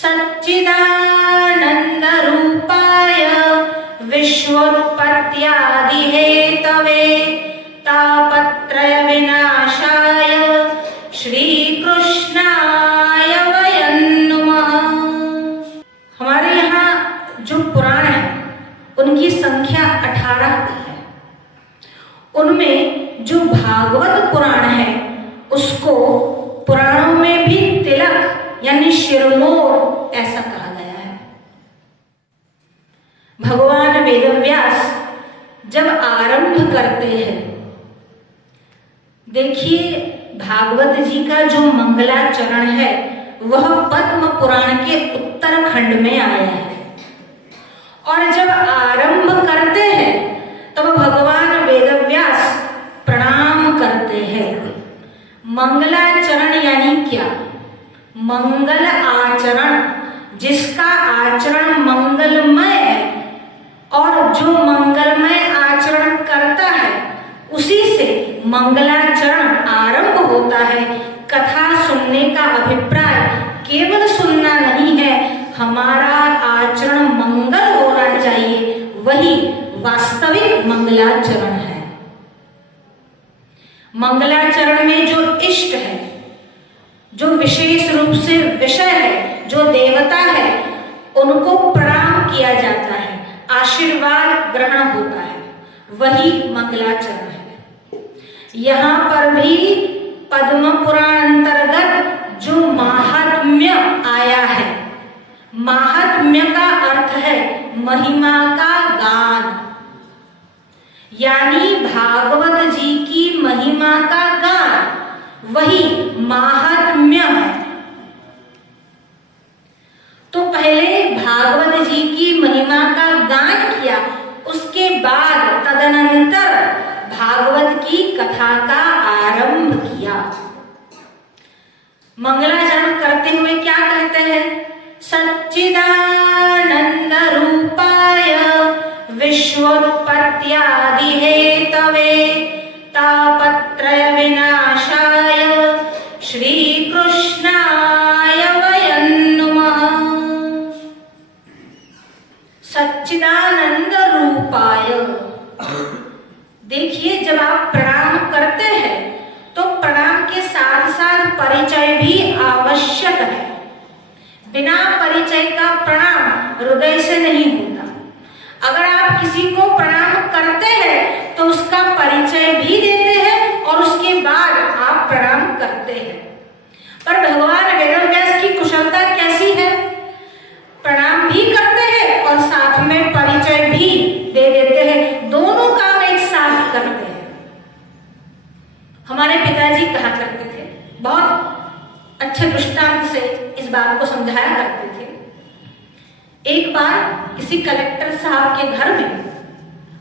सच्चिदानंद रूपाय विश्वोत्पत्त्यादि Hathaway तापत्रय विनाशाय श्री कृष्णाय वयं नमः। हमारे यहाँ जो पुराण है उनकी संख्या 18 है। उनमें जो भागवत पुराण है उसको पुराणों में भी तिलक यानी शिरमोर ऐसा कहा गया है। भगवान वेदव्यास जब आरंभ करते हैं, देखिए भागवत जी का जो मंगलाचरण है वह पद्म पुराण के उत्तरखंड में आया है। और जब आरंभ करते हैं तब भगवान वेदव्यास प्रणाम करते हैं। मंगलाचरण यानी क्या? मंगल आचरण, जिसका आचरण मंगलमय है और जो मंगलमय आचरण करता है उसी से मंगलाचरण आरंभ होता है। कथा सुनने का अभिप्राय केवल सुनना नहीं है, हमारा आचरण मंगल होना चाहिए, वही वास्तविक मंगलाचरण है। मंगलाचरण में जो इष्ट है, जो विशेष रूप से विषय है, जो देवता है, उनको प्रणाम किया जाता है, आशीर्वाद ग्रहण होता है, वही मंगलाचरण है। यहाँ पर भी पद्म पुराण अंतर्गत जो महात्म्य आया है, महात्म्य का अर्थ है महिमा का गान, यानी भागवत जी की महिमा का गान, वही महात्म्य है। तो पहले भागवत जी की महिमा का गान किया, उसके बाद तदनंतर भागवत की कथा का आरंभ किया। मंगलाचरण करते हुए क्या कहते हैं? सच्चिदानंद रूपाय विश्वोत्पत्त्यादि हेतवे तापत्रय विनाशाय श्री कृष्णाय वयं नमः। सच्चिदानंद रूपाय, देखिए जब आप प्रणाम करते हैं तो प्रणाम के साथ साथ परिचय भी आवश्यक है। बिना परिचय का प्रणाम हृदय से नहीं होता। अगर आप किसी को प्रणाम करते हैं तो उसका परिचय भी देते हैं और उसके बाद आप प्रणाम करते हैं। पर भगवान वेदव्यास की कुशलता कैसी है? प्रणाम भी करते हैं और साथ में परिचय भी दे देते हैं, दोनों काम एक साथ करते हैं। हमारे पिताजी कहा करते थे, बहुत अच्छे दृष्टांत से इस बात को समझाया करते थे। एक बार किसी कलेक्टर साहब के घर में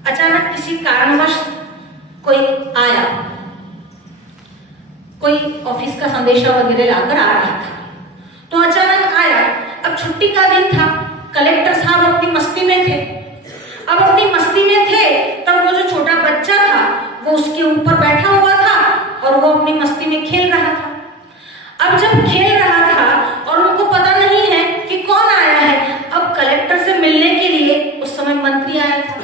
अचानक किसी कारणवश कोई आया, कोई ऑफिस का संदेशा वगैरह लाकर आ रहा था, तो अचानक आया। अब छुट्टी का दिन था, कलेक्टर साहब अपनी मस्ती में थे। अब अपनी मस्ती में थे तब वो जो छोटा बच्चा था वो उसके ऊपर बैठा हुआ था और वो अपनी मस्ती में खेल रहा था। अब जब खेल रहा था और उनको पता नहीं है कि कौन आया है, अब कलेक्टर से मिलने के लिए उस समय मंत्री आया था,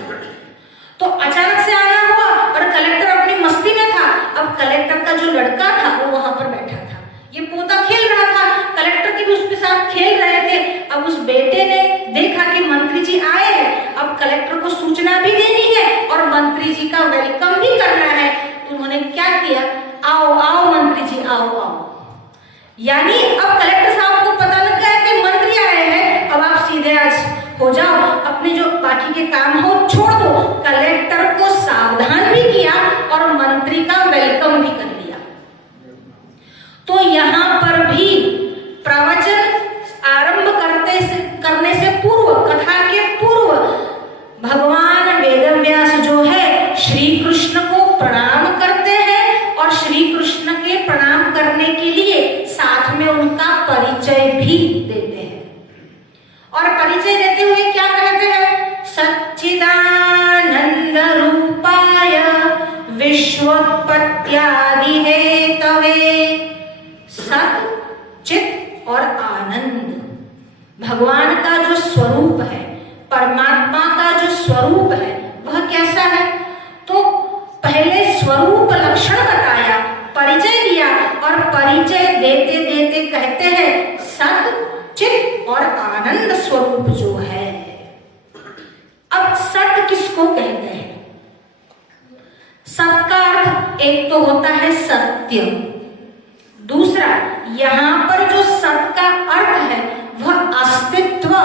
तो अचानक से आना हुआ और कलेक्टर अपनी मस्ती में था। अब कलेक्टर का जो लड़का था वो वहां पर बैठा था, ये पोता खेल रहा था, कलेक्टर के भी उसके साथ खेल रहे थे। अब उस बेटे ने देखा कि मंत्री जी आए हैं, अब कलेक्टर को सूचना भी देनी है और मंत्री जी का वेलकम भी करना है। उन्होंने क्या किया? आओ आओ मंत्री जी, आओ आओ। यानी अब कलेक्टर साहब को पता लग गया कि मंत्री आए हैं, अब आप सीधे आज हो जाओ, अपने जो बाकी के काम हो छोड़ दो। कलेक्टर को सावधान भी किया और मंत्री का वेलकम भी कर लिया। तो यहाँ पर भी प्रवचन आरंभ करने से पूर्व, कथा के पूर्व, भगवान वेदव्यास जो है श्री कृष्ण को प्रणाम करते हैं और श्री कृष्ण के प्रणाम करने के लिए साथ में उनका परिचय भी देते हैं। और परिचय देते हुए क्या कहते हैं? सच्चिदानंद रूपाय विश्वोत्पत्त्यादि हेतवे। सत, चित और आनंद, भगवान का जो स्वरूप है, परमात्मा का जो स्वरूप है वह कैसा है? तो पहले स्वरूप लक्षण बताया, परिचय दिया, और परिचय देते देते कहते हैं सत चित और आनंद स्वरूप जो है। अब सत किसको कहते हैं? सत का अर्थ एक तो होता है सत्य, दूसरा यहां पर जो सत का अर्थ है वह अस्तित्व,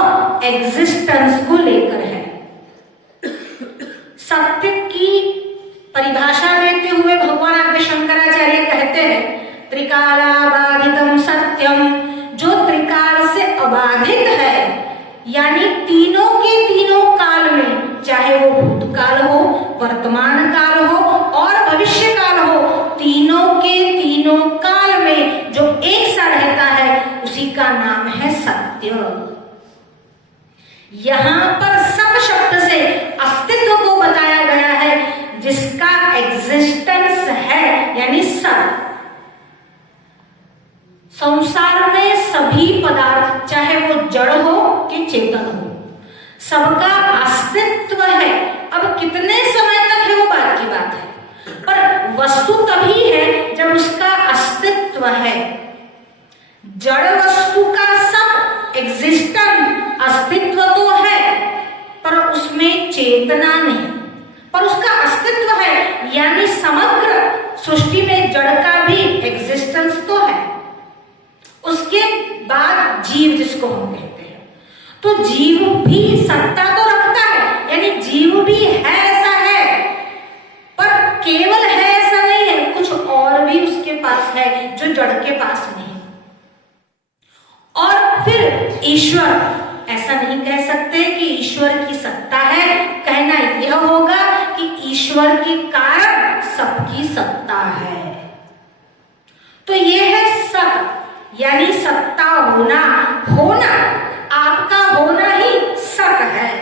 एग्जिस्टेंस को लेकर है। सत्य की परिभाषा देते हुए भगवान आद्य शंकराचार्य कहते हैं त्रिकालाबाधितम सत्यम, जो त्रिकाल से अबाधित है, यानी तीनों के तीनों काल में, चाहे वो भूतकाल हो, वर्तमान काल हो और भविष्य काल हो, तीनों के तीनों काल में जो एक सा रहता है उसी का नाम है सत्य। यहां पर सत शब्द से अस्तित्व को बताया गया है, जिसका एग्जिस्टेंस है, यानी सत। संसार में सभी पदार्थ, चाहे वो जड़ हो कि चेतन हो, सबका अस्तित्व है। अब कितने समय तक है वो बात की बात है, पर वस्तु तभी है जब उसका अस्तित्व है। जड़ वस्तु का सब एग्जिस्टेंस, अस्तित्व तो है, पर उसमें चेतना नहीं, पर उसका अस्तित्व है, यानी समग्र सृष्टि में जड़ का भी एग्जिस्टेंस तो है। उसके बाद जीव, जिसको हम कहते हैं, तो जीव भी सत्ता तो रखता है, यानी जीव भी है, ऐसा है, पर केवल है ऐसा नहीं है, कुछ और भी उसके पास है जो जड़ के पास नहीं। और फिर ईश्वर, ऐसा नहीं कह सकते कि ईश्वर की सत्ता है, कहना यह होगा कि ईश्वर के कारण सबकी सत्ता है। तो यह है सत, यानी सत्ता होना, होना, आपका होना ही सत है।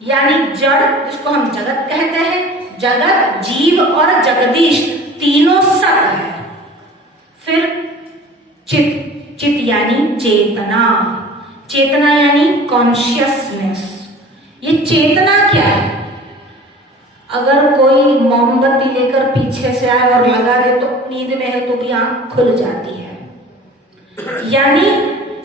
यानी जड़, जिसको हम जगत कहते हैं, जगत, जीव और जगदीश तीनों सत है। फिर चित, चित यानी चेतना, चेतना यानी कॉन्शियसनेस। ये चेतना क्या है? अगर कोई मोमबत्ती लेकर पीछे से आए और लगा दे तो नींद में है तो भी आंख खुल जाती है, यानी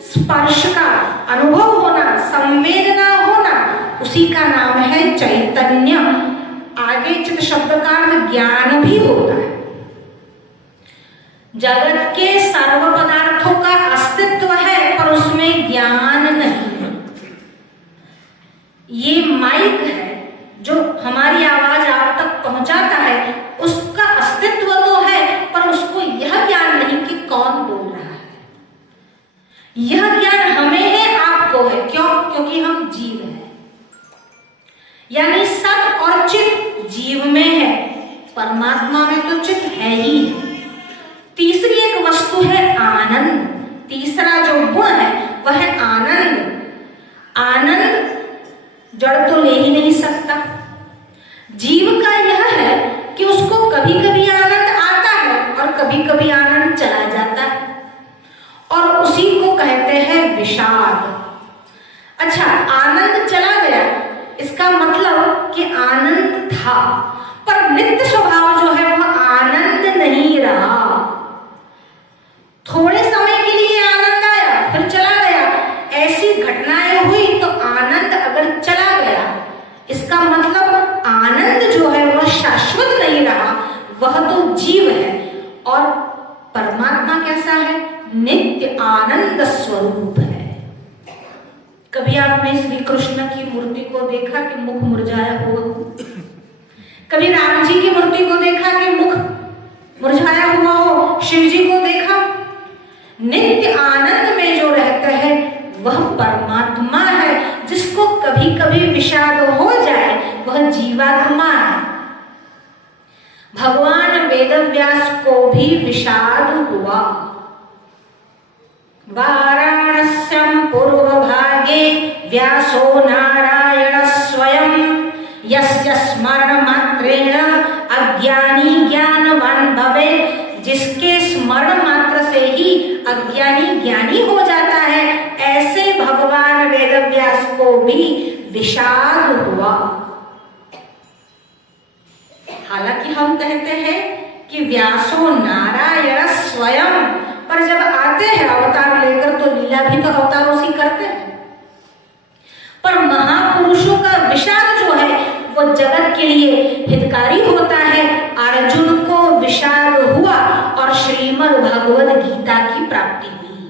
स्पर्श का अनुभव होना, संवेदना होना, उसी का नाम है चैतन्य। आगे चित शब्द का अर्थ ज्ञान भी होता है। जगत के सर्व पदार्थों का अस्तित्व है, पर उसमें ज्ञान नहीं है। ये माइक है जो हमारी आवाज आप तक पहुंचाता है, उसका अस्तित्व तो है, पर उसको यह ज्ञान नहीं कि कौन बोल रहा है। यह ज्ञान हमें है, आपको है। क्यों? क्योंकि हम जीव हैं। यानी सत और चित जीव में है, परमात्मा में तो चित है ही है। तीसरी एक वस्तु है आनंद। तीसरा जो गुण है वह है आनंद। आनंद जड़ तो ले ही नहीं सकता। जीव का यह है कि उसको कभी कभी आनंद आता है और कभी कभी आनंद चला जाता है, और उसी को कहते हैं विषाद। अच्छा, आनंद चला गया, इसका मतलब कि आनंद था, पर नित्य स्वभाव जो है वह आनंद नहीं रहा। थोड़े समय के लिए आनंद आया फिर चला गया, ऐसी घटनाएं हुई तो आनंद अगर चला गया, इसका मतलब आनंद जो है वह शाश्वत नहीं रहा, वह तो जीव है। और परमात्मा कैसा है? नित्य आनंद स्वरूप है। कभी आपने श्री कृष्ण की मूर्ति को देखा कि मुख मुरझाया हुआ? कभी राम जी की मूर्ति को देखा कि मुख मुरझाया हुआ हो? शिव जी को देखा? नित्य आनंद में जो रहता है वह परमात्मा है। जिसको कभी कभी विषाद हो जाए वह जीवात्मा है। भगवान वेदव्यास को भी विषाद हुआ। वाराणस्यं पूर्व भागे व्यासो नारायण स्वयं यस्य स्मरण मात्रेण अज्ञानी ज्ञानवान भवेत्। जिसके स्मरण मात्र से ही अज्ञानी ज्ञानी हो जाता है, ऐसे भी विषाद हुआ। हालांकि हम कहते हैं कि व्यासो नारायण स्वयं, पर जब आते हैं अवतार लेकर तो लीला भी तो अवतारों से करते हैं। पर महापुरुषों का विषाद जो है वो जगत के लिए हितकारी होता है। अर्जुन को विषाद हुआ और श्रीमद् भगवद गीता की प्राप्ति हुई।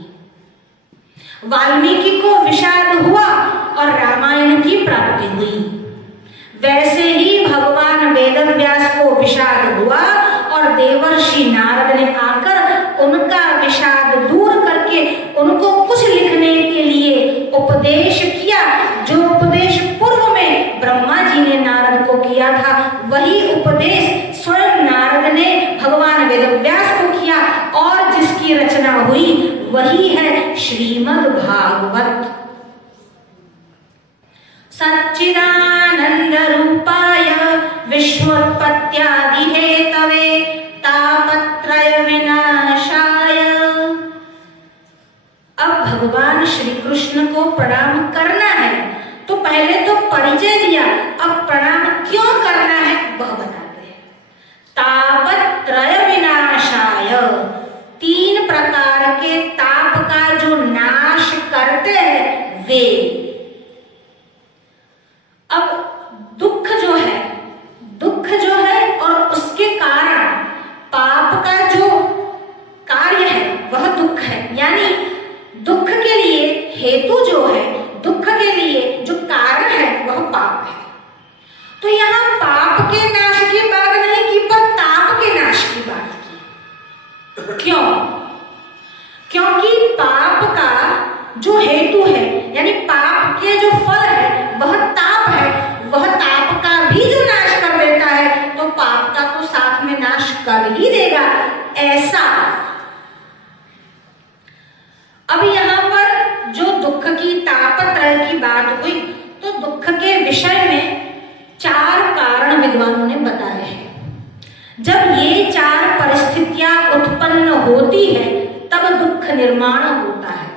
वाल्मीकि को विषाद हुआ और रामायण की प्राप्ति हुई। वैसे ही भगवान वेदव्यास को विषाद हुआ और देवर्षि नारद ने आकर उनका विषाद दूर करके उनको कुछ लिखने के लिए उपदेश किया। जो उपदेश पूर्व में ब्रह्मा जी ने नारद को किया था, वही उपदेश स्वयं नारद ने भगवान वेदव्यास को किया और जिसकी रचना हुई वही है श्रीमद् भागवत। सच्चिदानंद रूपाय विश्वोत्पत्त्यादि हेतवे तापत्रय विनाशाय। अब भगवान श्री कृष्ण को प्रणाम करना है तो पहले तो परिचय दिया, अब प्रणाम क्यों करना है वह बताते हैं। तापत्रय विनाशाय, 3 प्रकार के ताप का जो नाश करते हैं वे। अब दुख जो है और उसके कारण पाप का जो कार्य है वह दुख है, यानी दुख के लिए हेतु जो है, दुख के लिए जो कारण है वह पाप है। तो यहाँ पाप के नाश की बात नहीं की, पर ताप के नाश की बात की। क्यों? क्योंकि पाप का जो हेतु है, यानी पाप के जो फल है वह ताप है, वह ताप का भी जो नाश कर देता है तो पाप का तो साथ में नाश कर ही देगा। ऐसा अब यहाँ पर जो दुख की तापत्रय की बात हुई तो दुख के विषय में 4 कारण विद्वानों ने बताए हैं। जब ये 4 परिस्थितियां उत्पन्न होती है तब दुख निर्माण होता है।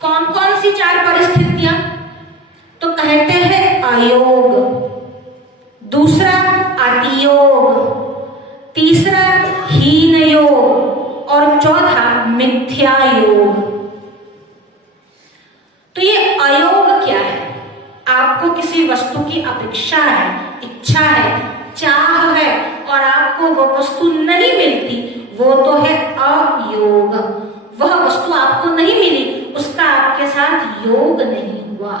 कौन कौन सी 4 परिस्थितियां? तो कहते हैं अयोग, दूसरा अतियोग, तीसरा हीन योग और चौथा मिथ्या योग। तो ये अयोग क्या है? आपको किसी वस्तु की अपेक्षा है, इच्छा है, चाह है और आपको वो वस्तु नहीं मिलती, वो तो है अयोग। वह वस्तु आपको नहीं मिली, उसका आपके साथ योग नहीं हुआ।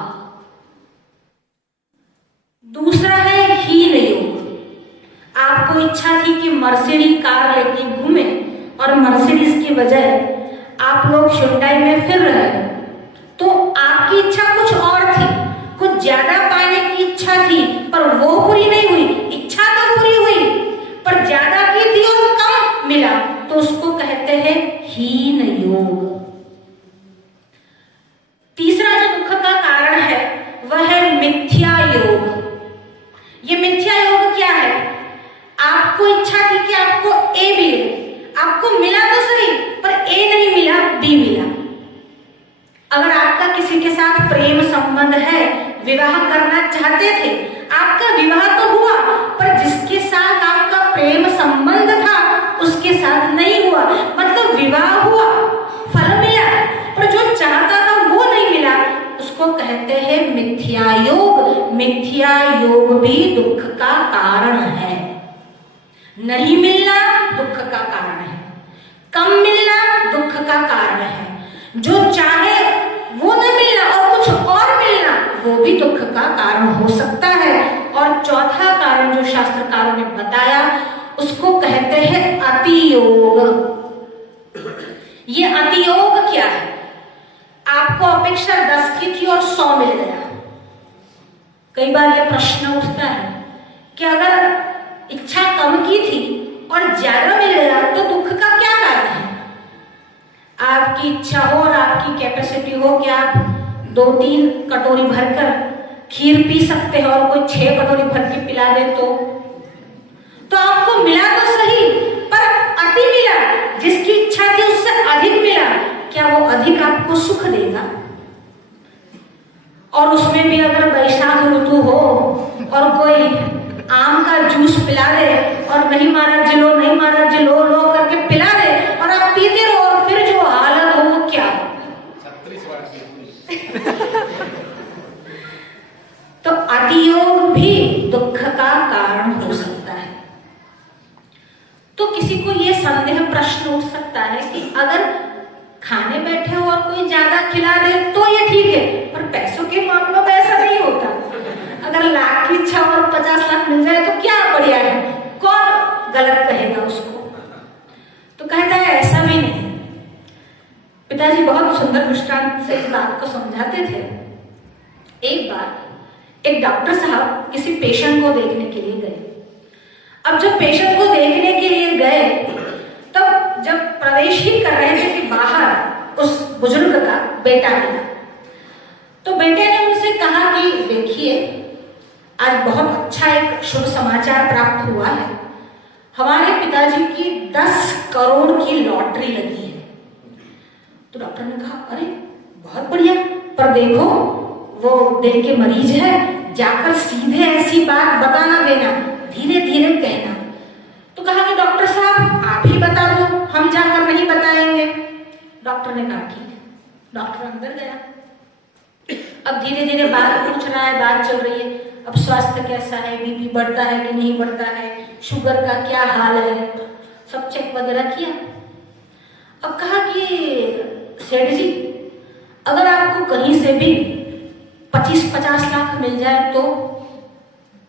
दूसरा है हीन योग। आपको इच्छा थी कि मर्सिडीज कार लेके घूमे और मर्सिडीज की बजाय आप लोग हुंडई में फिर रहे, तो आपकी इच्छा कुछ और थी, कुछ ज्यादा पाने की इच्छा थी, पर वो पूरी नहीं हुई। इच्छा तो पूरी हुई पर ज्यादा की थी और कम मिला, तो उसको कहते हैं हीन योग। तीसरा जो दुख का कारण है वह है मिथ्या योग। ये मिथ्या योग क्या है? आपको इच्छा थी कि आपको ए मिले, आपको मिला तो सही पर ए नहीं मिला, बी मिला। अगर आपका किसी के साथ प्रेम संबंध है, विवाह करना चाहते थे, आपका विवाह तो हुआ पर जिसके साथ आपका प्रेम संबंध था उसके साथ नहीं हुआ, मतलब विवाह हुआ, फल मिला, पर जो चाहता था वो नहीं मिला, उसको कहते हैं मिथ्या योग। मिथ्या योग भी दुख का कारण है। नहीं मिलना दुख का कारण है, कम मिलना दुख का कारण है, जो चाहे वो न मिलना और कुछ और मिलना वो भी दुख का कारण हो सकता है। और चौथा कारण जो शास्त्रकारों ने बताया उसको कहते हैं अतियोग। ये अतियोग क्या है? आपको अपेक्षा 10 की थी और 100 मिल गया। कई बार ये प्रश्न उठता है कि अगर इच्छा कम की थी और ज्यादा मिल गया तो दुख का क्या कारण है? आपकी इच्छा हो और आपकी कैपेसिटी हो कि आप 2-3 कटोरी भरकर खीर पी सकते हो और कोई 6 कटोरी भर के पिला दे तो आपको मिला तो सही पर अति मिला, जिसकी इच्छा थी उससे अधिक मिला, क्या वो अधिक आपको सुख देगा? और उसमें भी अगर बैसाख ऋतु हो और कोई आम का जूस पिला दे और नहीं महाराज जी लो, नहीं महाराज जी लो लो करके पिला दे और आप पीते रहो और फिर जो हालत हो वो क्या हो। तो अतियोग भी दुख का कारण हो सकता है। तो किसी को ये संदेह प्रश्न उठ सकता है कि अगर खाने बैठे हो और कोई ज्यादा खिला दे तो ये ठीक है, पर पैसों के मामलों में ऐसा नहीं होता। अगर लाख की इच्छा और 50 लाख मिल जाए तो क्या बढ़िया है, कौन गलत कहेगा उसको। तो कहता है ऐसा भी नहीं। पिताजी बहुत सुंदर दृष्टांत से इस बात को समझाते थे। एक बार एक डॉक्टर साहब किसी पेशेंट को देखने के लिए गए। अब जब पेशेंट को देखने के लिए गए तब जब प्रवेश ही कर रहे थे कि बाहर उस बुजुर्ग का बेटा मिला। तो बेटे ने उनसे कहा कि देखिए आज बहुत अच्छा एक शुभ समाचार प्राप्त हुआ है, हमारे पिताजी की 10 करोड़ की लॉटरी लगी है। तो डॉक्टर ने कहा अरे बहुत बढ़िया, पर देखो वो दिल के मरीज है, जाकर सीधे ऐसी बात बता ना देना, धीरे धीरे कहना। तो कहा कि डॉक्टर साहब आप ही बता दो, हम जाकर नहीं बताएंगे। डॉक्टर ने कहा ठीक है। डॉक्टर अंदर गया। अब धीरे धीरे बात पूछ रहा है, बात चल रही है। अब स्वास्थ्य कैसा है, बीपी बढ़ता है कि नहीं बढ़ता है, शुगर का क्या हाल है, सब चेक वगैरह किया। अब कहा कि सेठ जी अगर आपको कहीं से भी 25-50 लाख मिल जाए तो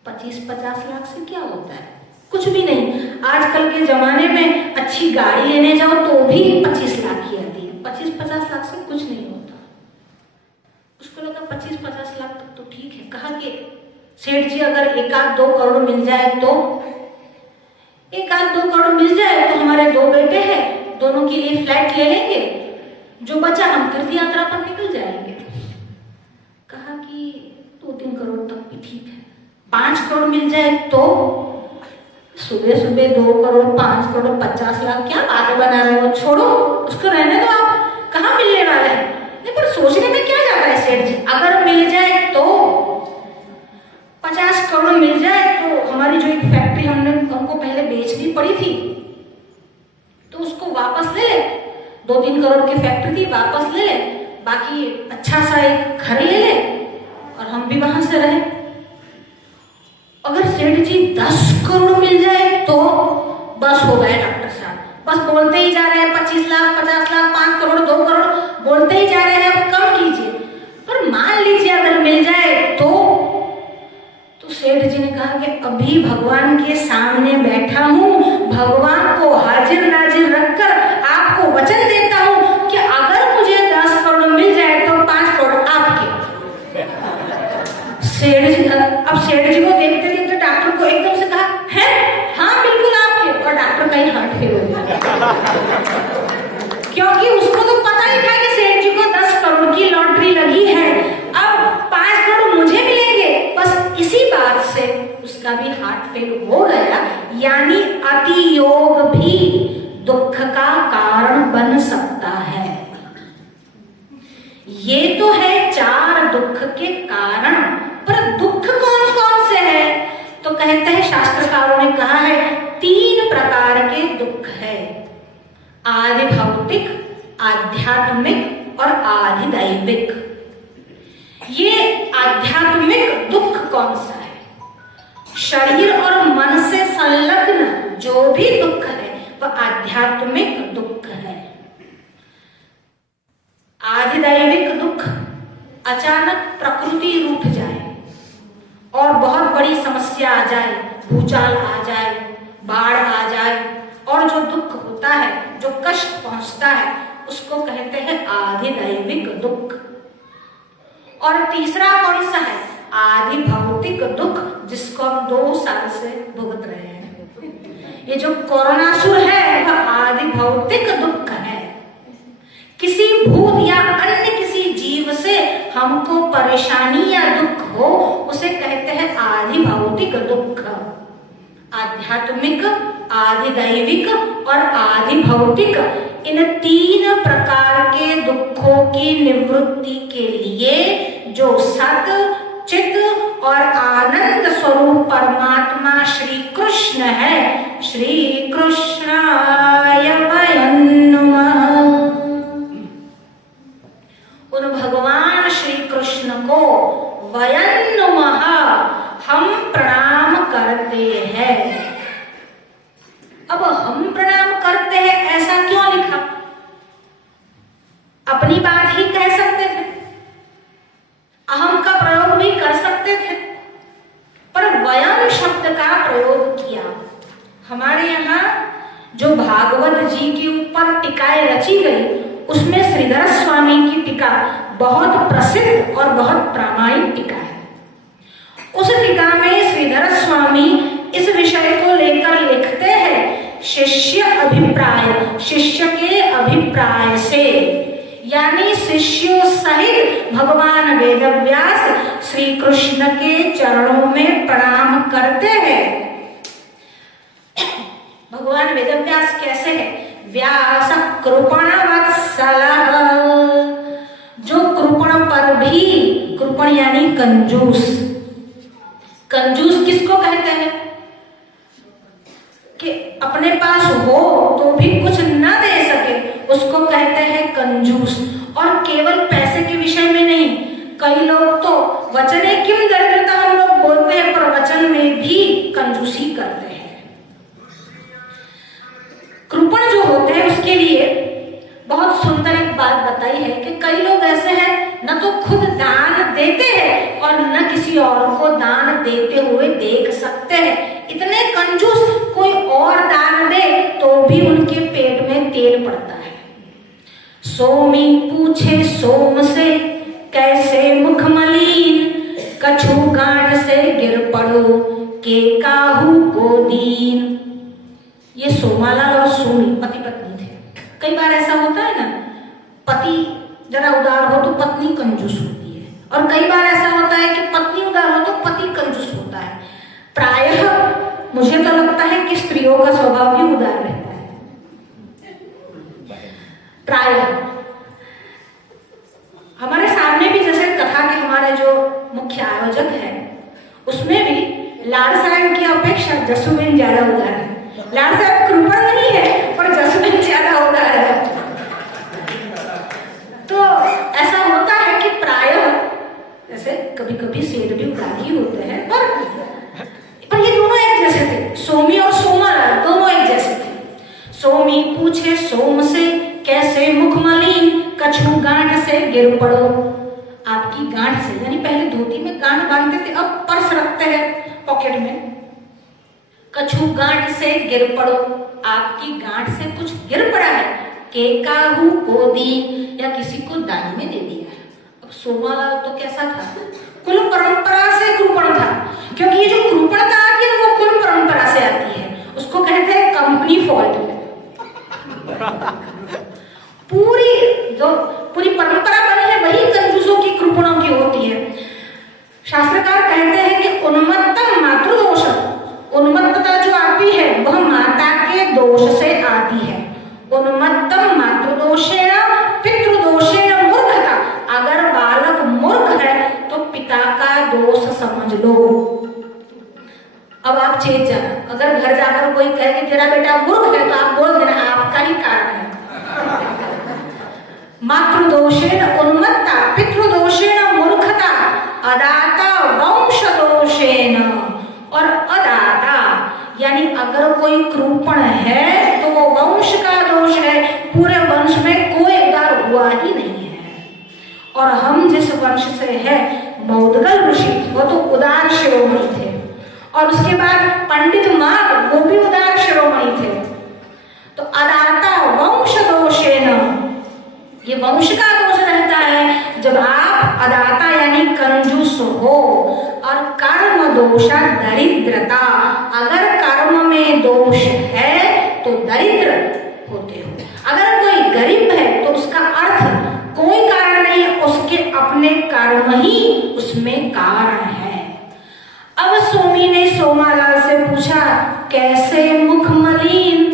25-50 लाख से क्या होता है, कुछ भी नहीं। आजकल के जमाने में अच्छी गाड़ी लेने जाओ तो भी 25 लाख ही आती है, 25-50 लाख से कुछ नहीं होता। उसको लगा 25-50 लाख तक तो ठीक है। कहा कि सेठ जी अगर 1-2 करोड़ मिल जाए तो 1-2 करोड़ मिल जाए तो हमारे 2 बेटे हैं, दोनों के लिए फ्लैट ले लेंगे, जो बचा हम तीर्थ यात्रा पर निकल जाएंगे। कहा कि 2-3 करोड़ तक भी ठीक है। 5 करोड़ मिल जाए तो सुबह सुबह 2 करोड़ 5 करोड़ 50 लाख क्या बातें बना रहे हो, छोड़ो उसको रहने दो, आप कहाँ मिलने वाले हैं। नहीं पर सोचने में क्या जाता है सेठ जी, अगर मिल जाए तो 50 करोड़ मिल जाए तो हमारी जो एक फैक्ट्री हमको पहले बेचनी पड़ी थी तो उसको वापस ले ले, 2-3 करोड़ की फैक्ट्री थी वापस ले ले, बाकी अच्छा सा एक घर ले ले और हम भी वहां से रहे। अगर सेठ जी 10 करोड़ मिल जाए तो बस हो गए डॉक्टर साहब, बस बोलते ही जा रहे हैं 25 लाख 50 लाख 5 करोड़ 2 करोड़ बोलते ही जा रहे हैं, अब कम कीजिए। पर मान लीजिए अगर मिल जाए तो सेठ जी ने कहा कि अभी भगवान के सामने बैठा हूं, भगवान को हाजिर नाजिर रखकर आपको वचन देता हूं कि अगर मुझे 10 करोड़ मिल जाए तो 5 करोड़ आपके। सेठ जी अब सेठ जी को देखते देखते डॉक्टर को एकदम से कहा है हाँ बिल्कुल आपके, और डॉक्टर का ही हार्ट फेल हो गया क्योंकि उसको तो पता ही था कि सेठ जी को 10 करोड़ की लॉटरी लगी है, अब 5 करोड़ मुझे मिलेंगे। बस इसी बात से उसका भी हार्ट फेल हो गया। यानी अति योग भी दुख का कारण बन सकता है। ये तो है 4 दुख के कारण, पर दुख कौन कौन से है? तो कहते हैं शास्त्रकारों ने कहा है 3 प्रकार के दुख है, आदि भौतिक, आध्यात्मिक और आदि दैविक। ये आध्यात्मिक दुख कौन सा है? शरीर और मन से संलग्न जो भी दुख है वह आध्यात्मिक दुख है। आधिदैविक दुख अचानक प्रकृति रूठ जाए और बहुत बड़ी समस्या आ जाए, भूचाल आ जाए, बाढ़ आ जाए, और जो दुख होता है, जो कष्ट पहुंचता है, उसको कहते हैं आधिदैविक दुख। और तीसरा कौन सा है? आदि भौतिक दुख, जिसको हम 2 साल से भुगत रहे हैं। ये जो कोरोनासुर है वह आदि भौतिक दुख है। किसी भूत या अन्य किसी जीव से हमको परेशानी या दुख हो उसे कहते हैं आदि भौतिक दुख। आध्यात्मिक, आदि दैविक और आदि भौतिक, इन 3 प्रकार के दुखों की निवृत्ति के लिए जो सत चित और आनंद स्वरूप परमात्मा श्री कृष्ण है, श्री कृष्णाय वयं नमः। उन भगवान श्री कृष्ण को वयं नमः हम प्रणाम करते हैं। अब हम प्रणाम करते हैं ऐसा क्यों लिखा? अपनी बात ही कह सकते थे, अहम का प्रयोग भी कर सकते थे, पर वयं शब्द का प्रयोग किया। हमारे यहाँ जो भागवत जी के ऊपर टीकाएं रची गई उसमें श्रीधर स्वामी की टीका बहुत प्रसिद्ध और बहुत प्रामाणिक टीका है। उस टीका में श्रीधर स्वामी इस विषय को लेकर लिखते हैं, शिष्य अभिप्राय, शिष्य के अभिप्राय से, यानी शिष्यों सहित भगवान वेदव्यास श्री कृष्ण के चरणों में प्रणाम करते हैं। भगवान वेदव्यास कैसे है? व्यास कृपण वत्सलः, जो कृपण पर भी, कृपण यानी कंजूस, कंजूस किसको कहते हैं? कि अपने पास हो तो भी कुछ न दे सके, उसको कहते हैं कंजूस। और केवल पैसे के विषय में नहीं, कई लोग तो वचने किम दरिद्रता हम लोग बोलते हैं, पर वचन में भी कंजूसी करते हैं। कृपण जो होते हैं उसके लिए बहुत सुंदर एक बात बताई है कि कई लोग ऐसे हैं न तो खुद दान देते हैं और न किसी और को दान देते हुए देख सकते हैं। इतने कंजूस, कोई और दान दे तो भी उनके पेट में तेल पड़ता है। सोमी पूछे सोम से कैसे मुख मलिन, कछु गांठ से गिर पड़ो के काहू को दीन। ये सोमालाल और सोमी पति पत्नी थे। कई बार ऐसा होता है ना, पति जरा उदार हो तो पत्नी कंजूस होती है, और कई बार ऐसा होता है कि पत्नी उदार हो तो पति कंजूस होता है। प्रायः मुझे तो लगता है कि स्त्रियों का स्वभाव भी उदार रहता है। प्रायः हमारे सामने भी, जैसे कथा के हमारे जो मुख्य आयोजक है उसमें भी लाड साहब की अपेक्षा जसुबेन ज्यादा उदार है। लाड साहब कृपण नहीं है पर जसुबेन ज्यादा उदार है। तो ऐसा होता है कि प्रायः, जैसे कभी कभी सेठ भी उदार ही होते हैं, पर ये दोनों एक जैसे थे। सोमी और सोमालाल दोनों एक जैसे थे। सोमी पूछे सोम से कैसे मुख मलिन, कछु गांठ से गिर पड़ो। आपकी गांठ से, यानी पहले धोती में गांठ बांधते थे, अब पर्स रखते हैं पॉकेट में। कछु गांठ से गिर पड़ो, आपकी गांठ से कुछ गिर पड़ा है, के काहू को दी, या किसी को दान में दे दिया है। अब सोमालाल तो कैसा था? कुल परंपरा से कृपण था, क्योंकि ये जो कृपणता आती है वो कुल परंपरा से आती है। उसको कहते हैं कंपनी फॉल्ट। पूरी परंपरा बनी है वही कंजूसों की, कृपणों की होती है। शास्त्रकार कहते हैं कि उन्मत्तम मातृदोष, उन्मत्तता जो आती है वह माता के दोष से आती है। उन्मत्तम मातृदोषेण पितृदोषेण मूर्खता, अगर बालक मूर्ख है तो पिता का दोष समझ लो। अब आप चेत जाना, अगर घर जाकर कोई कहे कि तेरा बेटा मूर्ख है तो आप बोल देना आपका ही कारण है। मातृदोषेण उन्मत्ता, पितृदोषेण मूर्खता, अदाता वंश दोषेण, और अदाता यानी अगर कोई कृपण है तो वो वंश का दोष है, पूरे वंश में कोई उदार हुआ ही नहीं है। और हम जिस वंश से है, मौदगल ऋषि वो तो उदार शिरोमणि थे, और उसके बाद पंडित माघ वो भी उदार शिरोमणि थे। तो अदाता वंश दोषेण, ये वंश का दोष रहता है जब आप अदाता यानी कंजूस हो। और कर्म दोषा दरिद्रता, अगर कर्म में दोष है तो दरिद्र होते हो। अगर कोई गरीब है तो उसका अर्थ कोई कारण नहीं है, उसके अपने कर्म ही उसमें कारण है। अब सोमी ने सोमालाल से पूछा कैसे मुख मलिन,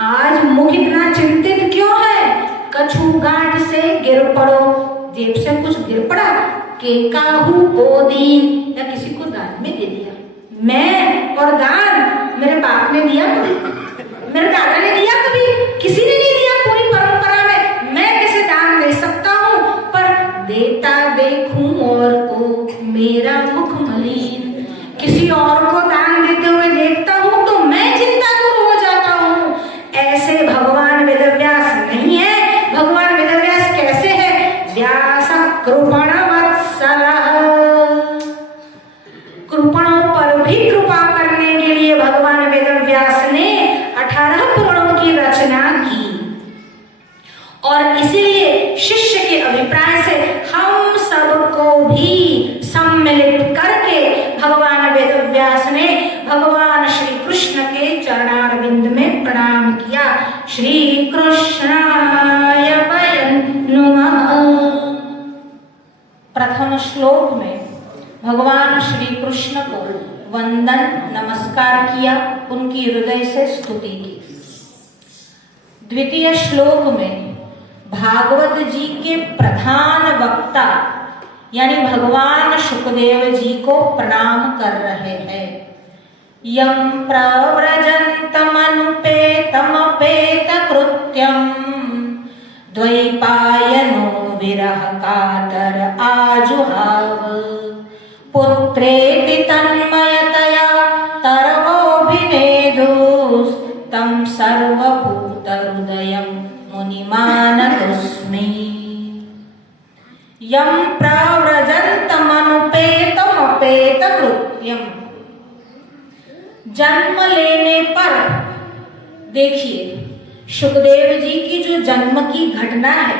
आज मुख इतना चिंतित क्यों है? कछु गांठ से गिर पड़ो, जेब से कुछ गिर पड़ा, के काहू को दीन, या किसी को दान में दे दिया। मैं और दान मेरे बाप ने दिया कभी, मेरे दादा ने दिया कभी, किसी ने नहीं दिया। पूरी परंपरा में मैं कैसे दान दे सकता हूँ? पर देता देखूं और को मेरा मुख मलिन, किसी और को दान देते हुए देखता हूँ तो मैं चिंतातुर हो जाता हूँ। ऐसे भगवान वेदव्यास नहीं है। भगवान वेदव्यास कैसे है? व्यास कृपण वत्सलः, कृपणों पर भी कृपा करने के लिए भगवान वेदव्यास ने 18 पुराणों की रचना की। और इसीलिए शिष्य के अभिप्राय से हम सबको भी सम्मिलित करके भगवान वेदव्यास ने भगवान श्री कृष्ण के चरणारविंद में प्रणाम किया। श्री कृष्णाय वयं नमः। प्रथम श्लोक में भगवान श्री कृष्ण को वंदन नमस्कार किया, उनकी हृदय से स्तुति की। द्वितीय श्लोक में भागवत जी के प्रधान वक्ता यानी भगवान शुकदेव जी को प्रणाम कर रहे हैं। यम प्रव्रजन्तमनुपेतमपेत कृत्यम द्वैपायनो विरह कातर आजुहाव पुत्रेति तन्मयतया तरवोऽभिनेदुस् तं सर्वभूतहृदयं मुनिमानतोऽस्मि। यं प्रव्रजन्तमनुपेतमपेतकृत्यम्, जन्म लेने पर देखिए शुकदेव जी की जो जन्म की घटना है,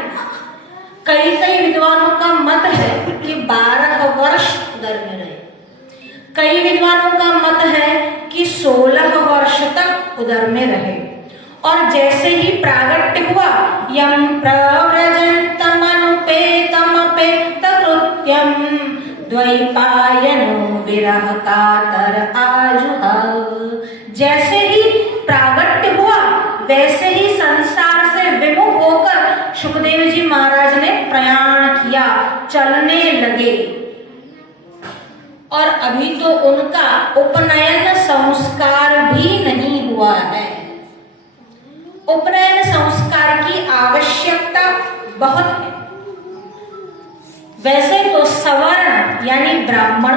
कई विद्वानों का मत है कि 12 वर्ष उदर में रहे, कई विद्वानों का मत है कि 16 वर्ष तक उदर में रहे। और जैसे ही प्रागट्य हुआ, यम प्रव्रजन्तमनुपेतमपेतकृत्यं द्वैपायनो विरह कातर आजुहाव, जैसे ही प्रागट्य हुआ वैसे ही संसार से विमुख होकर शुकदेव जी महाराज ने प्रयाण किया, चलने लगे। और अभी तो उनका उपनयन संस्कार भी नहीं हुआ है। उपनयन संस्कार की आवश्यकता बहुत है। वैसे तो सवर्ण यानी ब्राह्मण,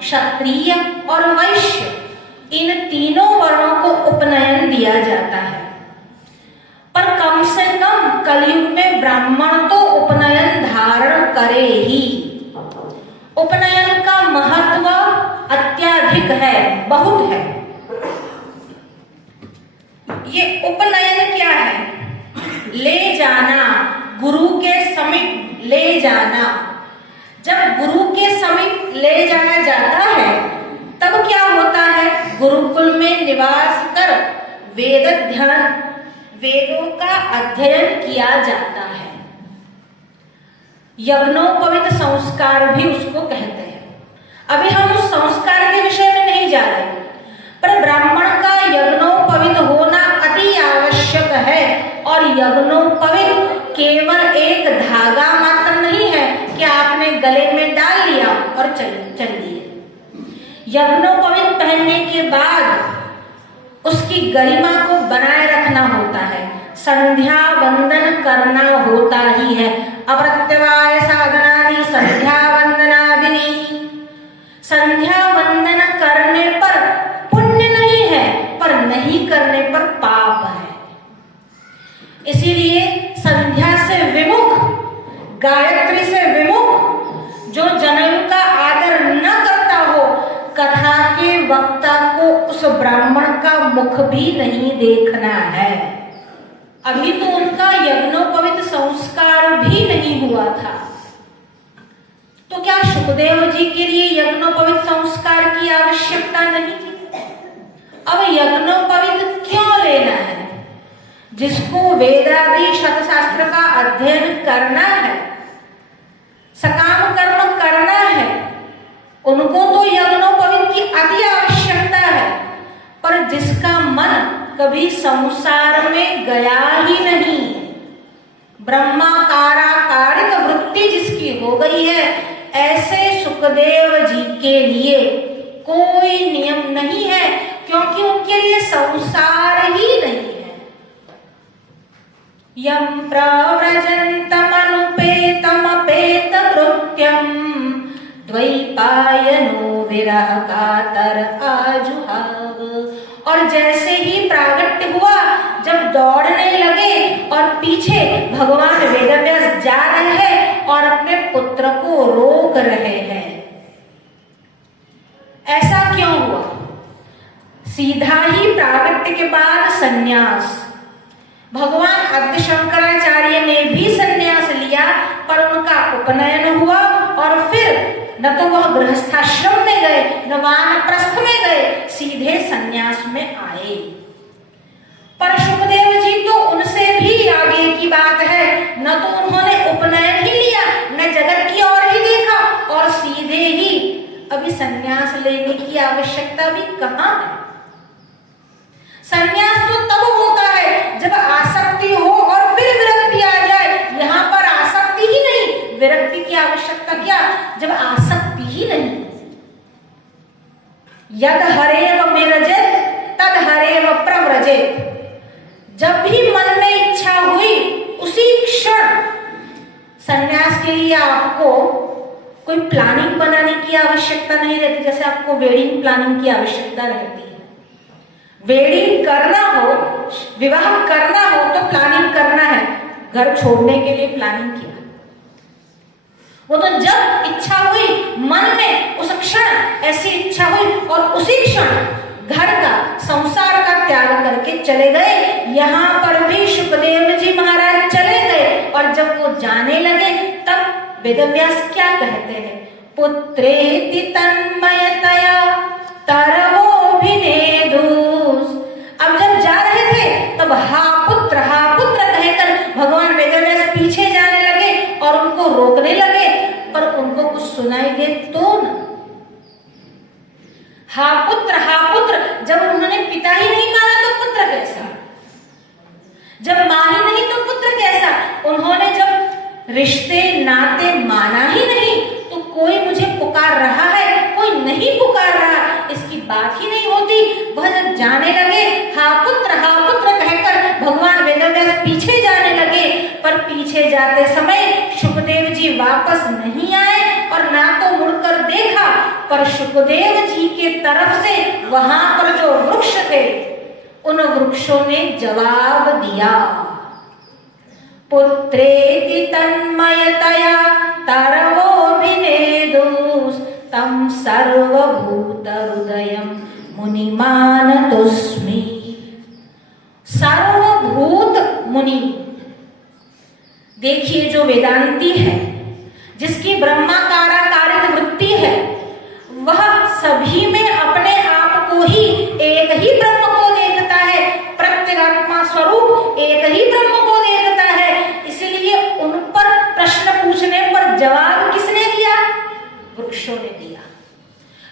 क्षत्रिय और वैश्य, इन तीनों वर्णों को उपनयन दिया जाता है, पर कम से कम कलयुग में ब्राह्मण तो उपनयन धारण करे ही। उपनयन का महत्व अत्यधिक है, बहुत है। ये उपनयन क्या है? ले जाना, गुरु के समीप ले जाना। जब गुरु के समीप ले जाया जाता है तब क्या होता है? गुरुकुल में निवास कर वेद ध्यान, वेदों का अध्ययन किया जाता है। यज्ञोपवीत संस्कार भी उसको कहते हैं। अभी हम उस संस्कार के विषय में नहीं जा रहे, पर ब्राह्मण का यज्ञोपवीत होना अति आवश्यक है। और यज्ञोपवीत केवल एक धागा मात्र नहीं है कि आपने गले में डाल लिया और चल दिए। यज्ञोपवीत पहनने के बाद उसकी गरिमा को बनाए रखना होता है, संध्या वंदन करना होता ही है। अप्रत्यवाय साधनादि संध्या वंदनादिनी। संध्या वंदन करने पर पुण्य नहीं है, पर नहीं करने पर पाप है। इसीलिए संध्या से विमुख, गायत्री से विमुख, जो जनेऊ का आदर न करता हो, कथा के वक्ता को उस ब्राह्मण का मुख भी नहीं देखना है। अभी तो उनका यज्ञोपवीत संस्कार भी नहीं हुआ था, तो क्या सुखदेव जी के लिए यज्ञोपवीत संस्कार की आवश्यकता नहीं थी? अब यज्ञोपवीत क्यों लेना है? जिसको वेदादि शतशास्त्र का अध्ययन करना है, सकाम कर्म करना है, उनको तो यज्ञोपवीत की अति आवश्यकता है। पर जिसका मन कभी संसार में गया ही नहीं। ब्रह्माकाराकारिक वृत्ति जिसकी हो गई है, ऐसे सुखदेव जी के लिए कोई नियम नहीं है, क्योंकि उनके लिए संसार ही नहीं है। यम प्रव्रजन्तमनुपेतमपेत कृत्यम द्वैपायनो विरह कातर आजुहाव। और जैसे ही प्रागट्य हुआ, जब दौड़ने लगे और पीछे भगवान वेदव्यास जा रहे हैं और अपने पुत्र को रोक रहे हैं। ऐसा क्यों हुआ? सीधा ही प्रागट्य के बाद सन्यास। भगवान आद्य शंकराचार्य ने भी सन्यास लिया, पर उनका उपनयन हुआ और फिर न तो वह गृहस्थाश्रम में गए, न वानप्रस्थ में गए, सीधे सन्यास में आए। पर सुखदेव जी तो उनसे भी आगे की बात है। न तो उन्होंने उपनयन ही लिया, न जगत की ओर ही देखा, और सीधे ही अभी सन्यास लेने की आवश्यकता भी कहां है। सन्यास तो तब होता है जब आसक्ति हो और फिर विरक्ति आ जाए। यहाँ पर आसक्ति ही नहीं, विरक्ति की आवश्यकता क्या, जब आसक्ति ही नहीं। यद हरेव मिरजेत तद हरेव प्रव्रजेत। जब भी मन में इच्छा हुई, उसी क्षण। सन्यास के लिए आपको कोई प्लानिंग बनाने की आवश्यकता नहीं रहती, जैसे आपको वेडिंग प्लानिंग की आवश्यकता रहती है। वेडिंग करना हो, विवाह करना हो तो प्लानिंग करना है। घर छोड़ने के लिए प्लानिंग किया, वो तो जब इच्छा हुई मन में, उस क्षण ऐसी इच्छा हुई और उसी क्षण घर का, संसार का त्याग करके चले गए। यहाँ पर भी सुखदेव जी महाराज चले गए, और जब वो जाने लगे तब वेदव्यास क्या कहते हैं? पुत्रेति तन्मयतया तरवोभिनेदुस। अब जब जा रहे थे तब हा पुत्र कहकर भगवान वेदव्यास पीछे जाने लगे और उनको रोकने लगे, पर उनको कुछ सुनाई दे तो न। हा पुत्र, जब उन्होंने पिता ही नहीं माना तो पुत्र कैसा? जब मां ही नहीं तो पुत्र कैसा? उन्होंने जब रिश्ते नाते माना ही नहीं, तो कोई मुझे पुकार रहा है, कोई नहीं पुकार रहा, इसकी बात ही नहीं होती। वह जब जाने लगे, हा पुत्र कहकर भगवान वेदव्यास पीछे जाने लगे, पर पीछे जाते समय सुखदेव जी वापस नहीं आए और ना तो मुड़कर देखा, पर सुखदेव जी के तरफ से वहां पर जो वृक्ष थे, उन वृक्षों ने जवाब दिया। पुत्रेति तन्मयतया तरवोभिनेदुस तम सर्वभूत हृदयं मुनिमानतोस्मि। सर्वभूत मुनि, देखिए जो वेदांती है, जिसकी ब्रह्माकाराकारिक वृत्ति है, वह सभी में अपने आप को ही एक ही ब्रह्म को देखता है। प्रत्यगात्मा स्वरूप एक ही ब्रह्म को देखता है। इसलिए उन पर प्रश्न पूछने पर जवाब किसने दिया? वृक्षों ने दिया।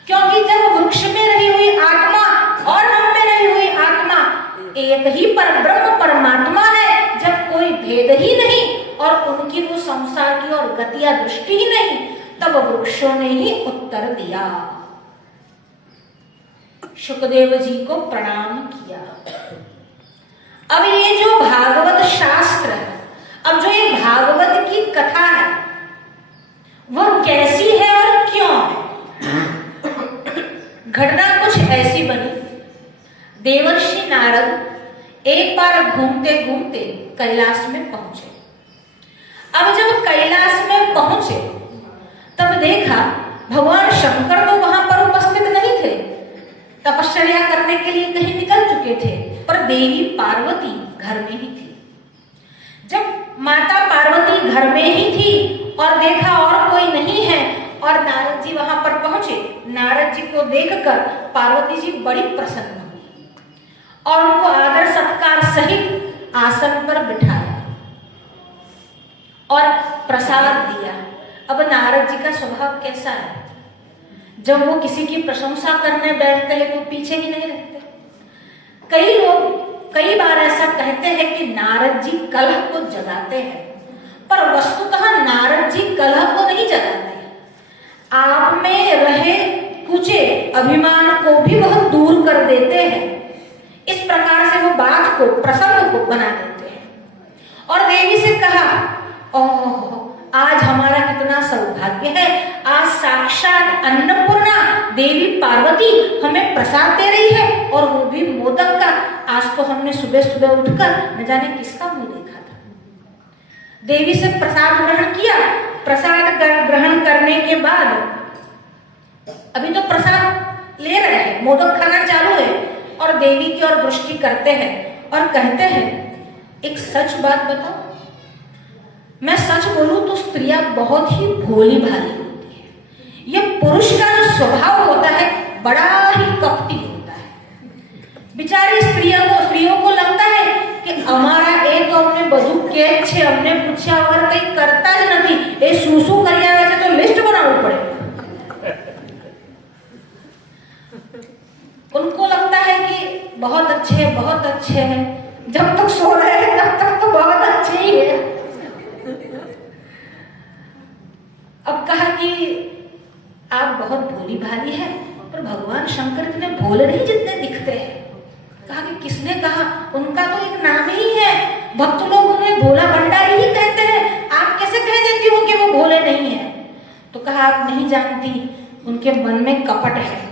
क्योंकि जब वृक्ष में रही हुई आत्मा और हम में रही हुई आत्मा एक ही पर ब्रह्म परमात्मा है, जब कोई भेद ही नहीं और उनकी वो संसार की और गति या दृष्टि ही नहीं, तब वृक्षों ने ही उत्तर दिया। सुखदेव जी को प्रणाम किया। अब ये जो भागवत शास्त्र है, अब जो ये भागवत की कथा है, वह कैसी है और क्यों है? घटना कुछ ऐसी बनी। देवर्षि नारद एक बार घूमते घूमते कैलाश में पहुंचे। अब जब कैलाश में पहुंचे तब देखा भगवान शंकर तो वहां पर उपस्थित नहीं थे, तपश्चर्या करने के लिए कहीं निकल चुके थे, पर देवी पार्वती घर में ही थी। जब माता पार्वती घर में ही थी और देखा और कोई नहीं है, और नारद जी वहां पर पहुंचे, नारद जी को देखकर पार्वती जी बड़ी प्रसन्न हुई और उनको आदर सत्कार सहित आसन पर बिठाया और प्रसाद दिया। अब नारद जी का स्वभाव कैसा है? जब वो किसी की प्रशंसा करने बैठते हैं तो पीछे ही नहीं रहते। कई लोग कई बार ऐसा कहते हैं कि नारद जी कलह को जगाते हैं, पर वस्तुतः नारद जी कलह को नहीं जगाते। आप में रहे कुचे अभिमान को भी वह दूर कर देते हैं। इस प्रकार से वो बात को, प्रसंग को बना देते हैं। और देवी से कहा, ओह आज हमारा कितना सौभाग्य है, आज साक्षात अन्नपूर्णा देवी पार्वती हमें प्रसाद दे रही है, और वो भी मोदक का। आज तो हमने सुबह सुबह उठकर न जाने किसका मुंह देखा था। देवी से प्रसाद ग्रहण किया। प्रसाद ग्रहण करने के बाद अभी तो प्रसाद ले रहे हैं, मोदक खाना चालू है, और देवी की ओर दृष्टि करते हैं और कहते हैं, एक सच बात बताओ, मैं सच बोलूं तो स्त्रियां बहुत ही भोली भाली होती है। ये पुरुष का जो स्वभाव होता है बड़ा ही कपटी होता है। बेचारी स्त्रियों को लगता है कि हमारा एक हमने બધું કે છે, हमने पूछा और कहीं करता જ નથી, એ શું કરી આવે છે तो लिस्ट बनावू पड़े। उनको लगता है कि बहुत अच्छे हैं, जब तक सो रहे हैं तब तक तो बहुत अच्छे ही है। अब कहा कि आप बहुत भोली भाली है, पर भगवान शंकर इतने भोले नहीं जितने दिखते हैं। कहा कि किसने कहा, उनका तो एक नाम ही है, भक्त लोग उन्हें भोला भंडारी ही कहते हैं, आप कैसे कह देती हो कि वो भोले नहीं है। तो कहा आप नहीं जानती, उनके मन में कपट है।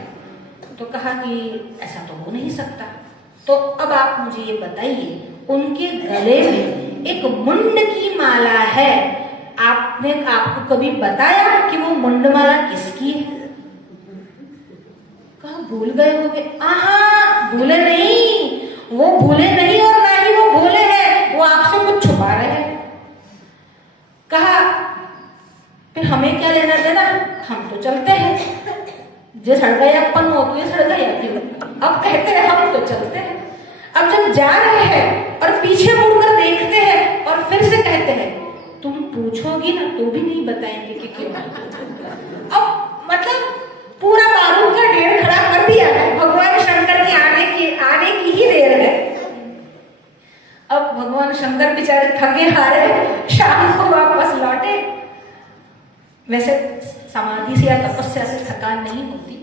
तो कहा कि ऐसा तो हो नहीं सकता। तो अब आप मुझे ये बताइए, उनके गले में एक मुंड की माला है, आपने आपको कभी बताया कि वो मुंडमाला किसकी है? कहा भूल गए होगे। आहा, भूले नहीं, वो भूले नहीं और ना ही वो भूले हैं, वो आपसे कुछ छुपा रहे हैं। कहा फिर हमें क्या लेना देना, हम तो चलते हैं, जो सड़ गया अपन हो तो ये सड़ गया क्यों। अब कहते हैं हम तो चलते हैं। अब जब जा रहे हैं और पीछे मुड़कर देखते हैं और फिर से कहते हैं, तुम पूछोगी ना तो भी नहीं बताएंगे कि क्यों। अब मतलब पूरा बारूद का ढेर खड़ा कर दिया है, भगवान शंकर के आने की ही देर है। अब भगवान शंकर बेचारे थके हारे शाम को वापस लौटे। वैसे समाधि से या तपस्या से थकान नहीं होती,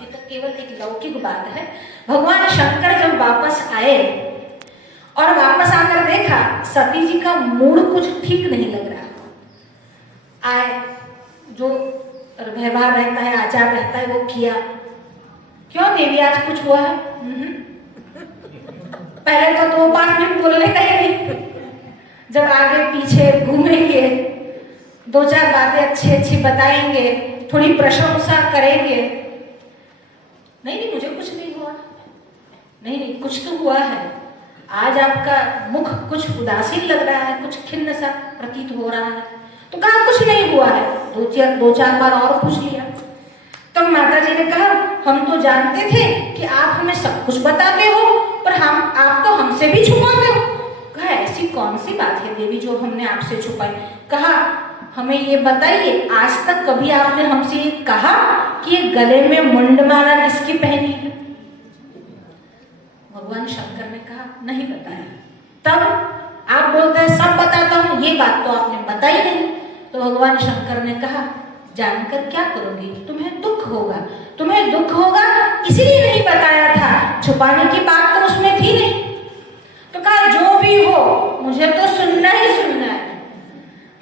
ये तो केवल एक लौकिक बात है। भगवान शंकर जब वापस आए और वापस आकर देखा सती जी का मूड कुछ ठीक नहीं लग रहा। आए, जो व्यवहार रहता है, आचार रहता है, वो किया। क्यों देवी आज कुछ हुआ है? पहले तो 2-5 मिनट बोलने का ही नहीं, जब आगे पीछे घूमेंगे, 2-4 बातें अच्छी बताएंगे, थोड़ी प्रशंसा करेंगे। नहीं मुझे कुछ नहीं हुआ। नहीं कुछ तो हुआ है। आज आपका मुख कुछ उदासीन लग रहा है, कुछ खिन्न सा प्रतीत हो रहा है। तो कहा कुछ नहीं हुआ है। 2-4 बार और पूछ लिया। तब माता जी ने कहा, हम तो जानते थे कि आप हमें सब कुछ बताते हो, पर आप तो हमसे भी छुपाते हो। कहा ऐसी कौन सी बात है देवी जो हमने आपसे छुपाई? कहा हमें ये बताइए, आज तक कभी आपने हमसे ये कहा कि ये गले में मुंडमाला किसकी पहनी है? भगवान शंकर ने कहा नहीं बताया। तब आप बोलते हैं सब बताता हूं, ये बात तो आपने बताई नहीं। तो भगवान शंकर ने कहा जानकर क्या करोगी, तुम्हें दुख होगा, तुम्हें दुख होगा इसीलिए नहीं बताया था, छुपाने की बात तो उसमें थी नहीं। तो कहा जो भी हो मुझे तो सुनना ही सुनना है।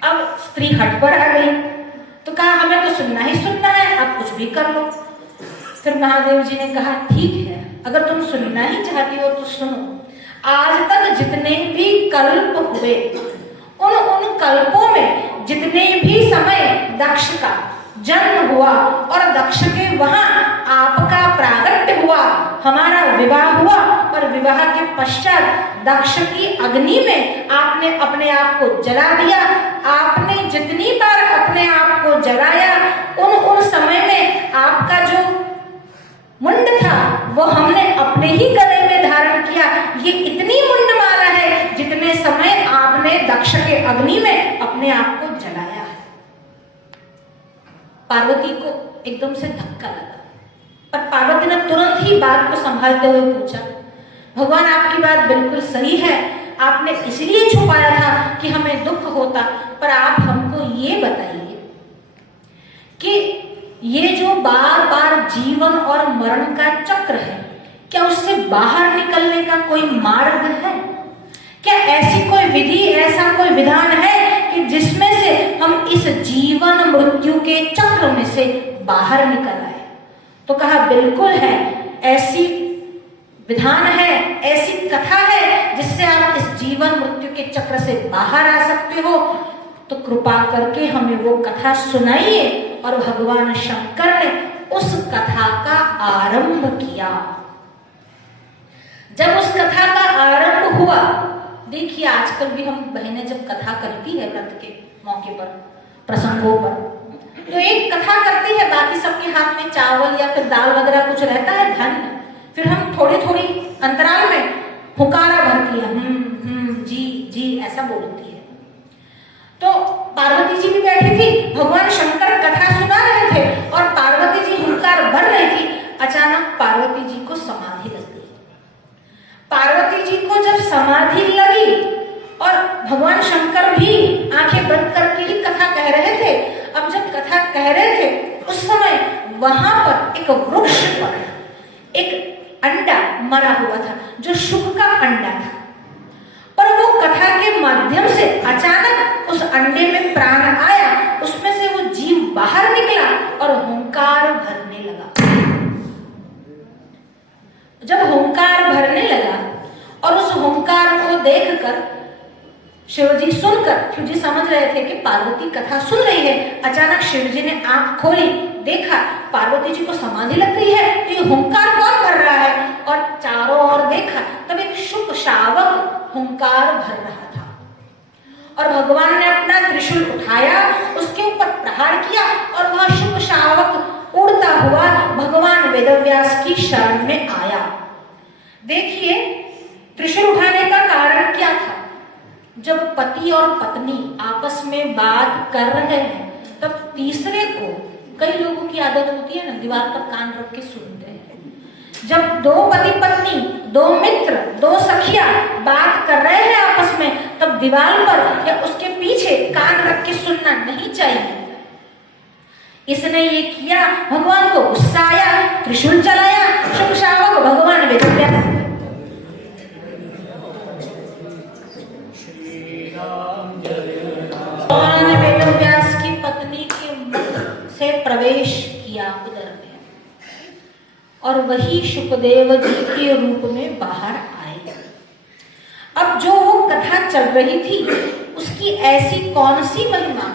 अब स्त्री हट पर आ गई, तो कहा हमें तो सुनना ही सुनना है, आप कुछ भी कर लो। फिर महादेव जी ने कहा ठीक है, अगर तुम सुनना ही चाहती हो तो सुनो। आज तक जितने भी कल्प हुए, उन कल्पों में जितने भी समय दक्ष का जन्म हुआ और दक्ष के वहां आपका प्रागट्य हुआ, हमारा विवाह हुआ, और विवाह के पश्चात दक्ष की अग्नि में आपने अपने आप को जला दिया। आपने जितनी बार अपने आप को जलाया, उन समय में आपका जो मुंड था वो हमने अपने ही गले में धारण किया। ये इतनी मुंडमाला है जितने समय आपने दक्ष के अग्नि में अपने आप को जलाया है। पार्वती को एकदम से धक्का लगा, पर पार्वती ने तुरंत ही बात को संभालते हुए पूछा, भगवान आपकी बात बिल्कुल सही है, आपने इसलिए छुपाया था कि हमें दुख होता, पर आप हमको ये बताइए कि ये जो बार बार जीवन और मरण का चक्र है, क्या उससे बाहर निकलने का कोई मार्ग है? क्या ऐसी कोई विधि, ऐसा कोई विधान है कि जिसमें से हम इस जीवन मृत्यु के चक्र में से बाहर निकल आए? तो कहा बिल्कुल है, ऐसी विधान है, ऐसी कथा है जिससे आप इस जीवन मृत्यु के चक्र से बाहर आ सकते हो। तो कृपा करके हमें वो कथा सुनाइए। और भगवान शंकर ने उस कथा का आरंभ किया। जब उस कथा का आरंभ हुआ, देखिए आजकल भी हम बहनें जब कथा करती है व्रत के मौके पर, प्रसंगों पर, तो एक कथा करती है, बाकी सबके हाथ में चावल या फिर दाल वगैरह कुछ रहता है धन, फिर हम थोड़ी थोड़ी अंतराल में हुकारा भरती है, जी ऐसा बोलती है। तो पार्वती जी भी बैठी थी, भगवान शंकर कथा सुना रहे थे और पार्वती जी हुंकार भर रही थी। अचानक पार्वती जी को समाधि लग गई। पार्वती जी को जब समाधि लगी और भगवान शंकर भी आंखें बंद करके ही कथा कह रहे थे, अब जब कथा कह रहे थे उस समय वहां पर एक वृक्ष पर एक अंडा मरा हुआ था, जो शुक का अंडा था, पर वो कथा के माध्यम से अचानक उस अंडे में प्राण आया, उसमें से वो जीव बाहर निकला और हुंकार भरने लगा। जब हुंकार भरने लगा और उस हुंकार को देखकर शिवजी सुनकर, शिवजी समझ रहे थे कि पार्वती कथा सुन रही है, अचानक शिवजी ने आंख खोली, देखा पार्वती जी को समाधि लग गई है, तो ये हुंकार कौन कर रहा है? और चारों ओर देखा, तब एक शुक शावक हुंकार भर रहा था और भगवान ने अपना त्रिशूल उठाया, उसके ऊपर प्रहार किया और वह शुक शावक उड़ता हुआ भगवान वेदव्यास की शरण में आया। देखिए त्रिशूल उठाने का कारण क्या था? जब पति और पत्नी आपस में बात कर रहे हैं, तब तीसरे को, कई लोगों की आदत होती है ना, दीवार पर कान रख के सुनते हैं। जब दो पति पत्नी, दो मित्र, दो सखिया बात कर रहे हैं आपस में, तब दीवार पर या उसके पीछे कान रख के सुनना नहीं चाहिए। इसने ये किया, भगवान को गुस्सा आया, त्रिशूल चलाया, शुक शावक भगवान वेदव्यास की पत्नी के मुख से प्रवेश किया उदर में, और वही शुकदेव जी के रूप में बाहर आए। अब जो वो कथा चल रही थी, उसकी ऐसी कौन सी महिमा,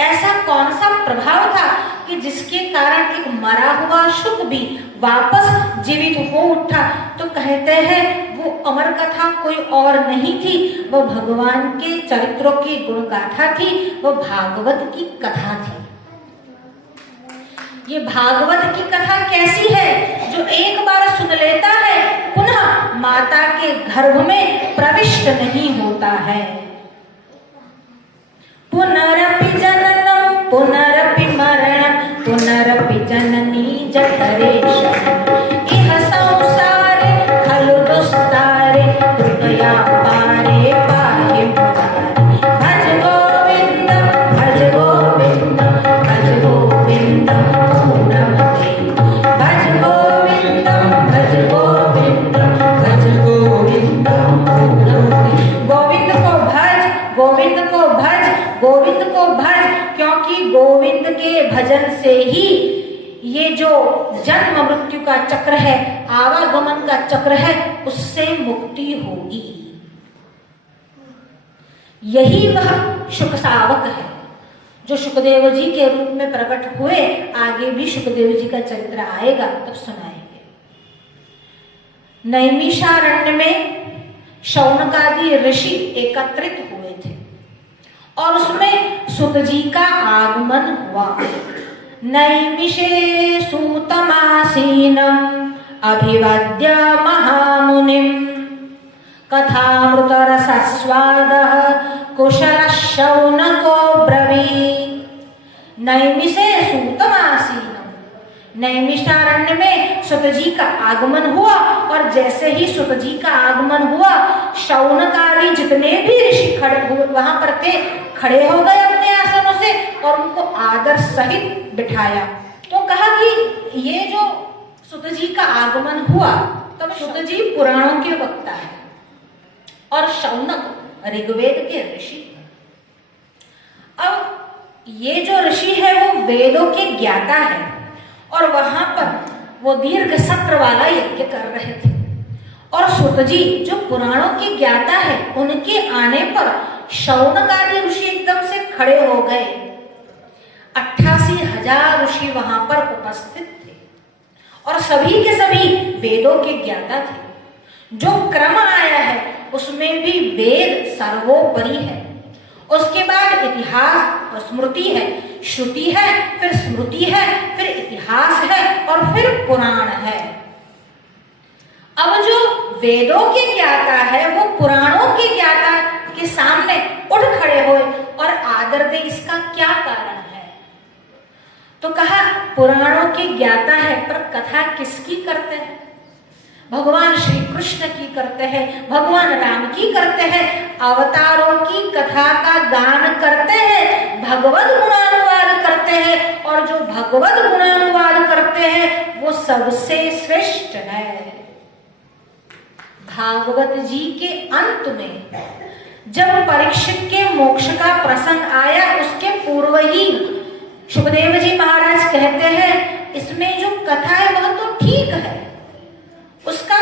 ऐसा कौन सा प्रभाव था कि जिसके कारण एक मरा हुआ शुक भी वापस जीवित हो उठा? तो कहते हैं वो अमर कथा कोई और नहीं थी, वो भगवान के चरित्रों की गुणगाथा थी, वो भागवत की कथा थी। ये भागवत की कथा कैसी है? जो एक बार सुन लेता है पुनः माता के गर्भ में प्रविष्ट नहीं होता है। पुनरपि जननम पुनरपि मरणम पुनरपि जननी जठरेशम इह संसारे खलु दुस्तारे कृपया पारे पाहि मुरारे। भज गोविंद भज गोविंद भज गोविंद पूर्णमते। भज गोविंद भज गोविंद भज गोविंद पूर्णमते। गोविंद को भज, गोविंद को भज, गोविंद को भज, क्योंकि गोविंद के भजन से ही ये जो जन्म मृत्यु का चक्र है, आवागमन का चक्र है, उससे मुक्ति होगी। यही वह शुक शावक है जो शुकदेव जी के रूप में प्रकट हुए। आगे भी शुकदेव जी का चरित्र आएगा, तब सुनाएंगे। नैमिषारण्य में शौनकादि ऋषि एकत्रित हुए थे और उसमें सुत जी का आगमन हुआ। नैमिषे सूतमासीनम अभिवाद्य महामुनिम कथामृत रसस्वादः कुशल शौनको ब्रवीत्। नैमिषे सूतमासीनम, नैमिषारण्य में सुत जी का आगमन हुआ और जैसे ही सुत जी का आगमन हुआ, शौनक आदि जितने भी ऋषि खड़े हुए वहां पर थे, खड़े हो गए अपने आसनों से और उनको आदर सहित बिठाया। तो कहा कि ये जो सुत जी का आगमन हुआ, तब सुत जी पुराणों के वक्ता है और शौनक ऋग्वेद के ऋषि। अब ये जो ऋषि है वो वेदों के ज्ञाता है और वहां पर वो दीर्घ सत्र वाला यज्ञ कर रहे थे और सुत जी जो पुराणों के ज्ञाता है, उनके आने पर शौनक आदि ऋषि एकदम से खड़े हो गए। 88,000 ऋषि वहां पर उपस्थित थे और सभी के सभी वेदों के ज्ञाता थे। जो क्रम आया है उसमें भी वेद सर्वोपरि है, उसके बाद इतिहास और स्मृति है, श्रुति है, फिर स्मृति है, फिर इतिहास है और फिर पुराण है। अब जो वेदों के ज्ञाता है वो पुराणों के ज्ञाता के सामने उठ खड़े हुए और आदर दे, इसका क्या कारण है? तो कहा पुराणों के ज्ञाता है पर कथा किसकी करते हैं? भगवान श्री कृष्ण की करते हैं, भगवान राम की करते हैं, अवतारों की कथा का गान करते हैं, भगवत गुणानुवाद करते हैं और जो भगवत गुणानुवाद करते हैं वो सबसे श्रेष्ठ है। भागवत जी के अंत में जब परीक्षित के मोक्ष का प्रसंग आया, उसके पूर्व ही सुखदेव जी महाराज कहते हैं इसमें जो कथा है वह तो ठीक है, उसका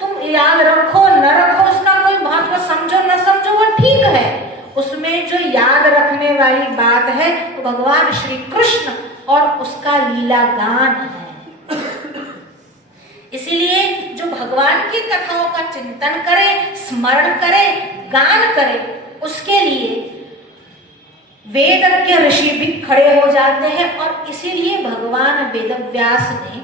तुम याद रखो न रखो, उसका कोई महत्व समझो न समझो, वो ठीक है। उसमें जो याद रखने वाली बात है तो भगवान श्री कृष्ण और उसका लीला गान है। इसलिए जो भगवान की कथाओं का चिंतन करे, स्मरण करे, गान करे, उसके लिए वेदज्ञ ऋषि भी खड़े हो जाते हैं। और इसीलिए भगवान वेदव्यास ने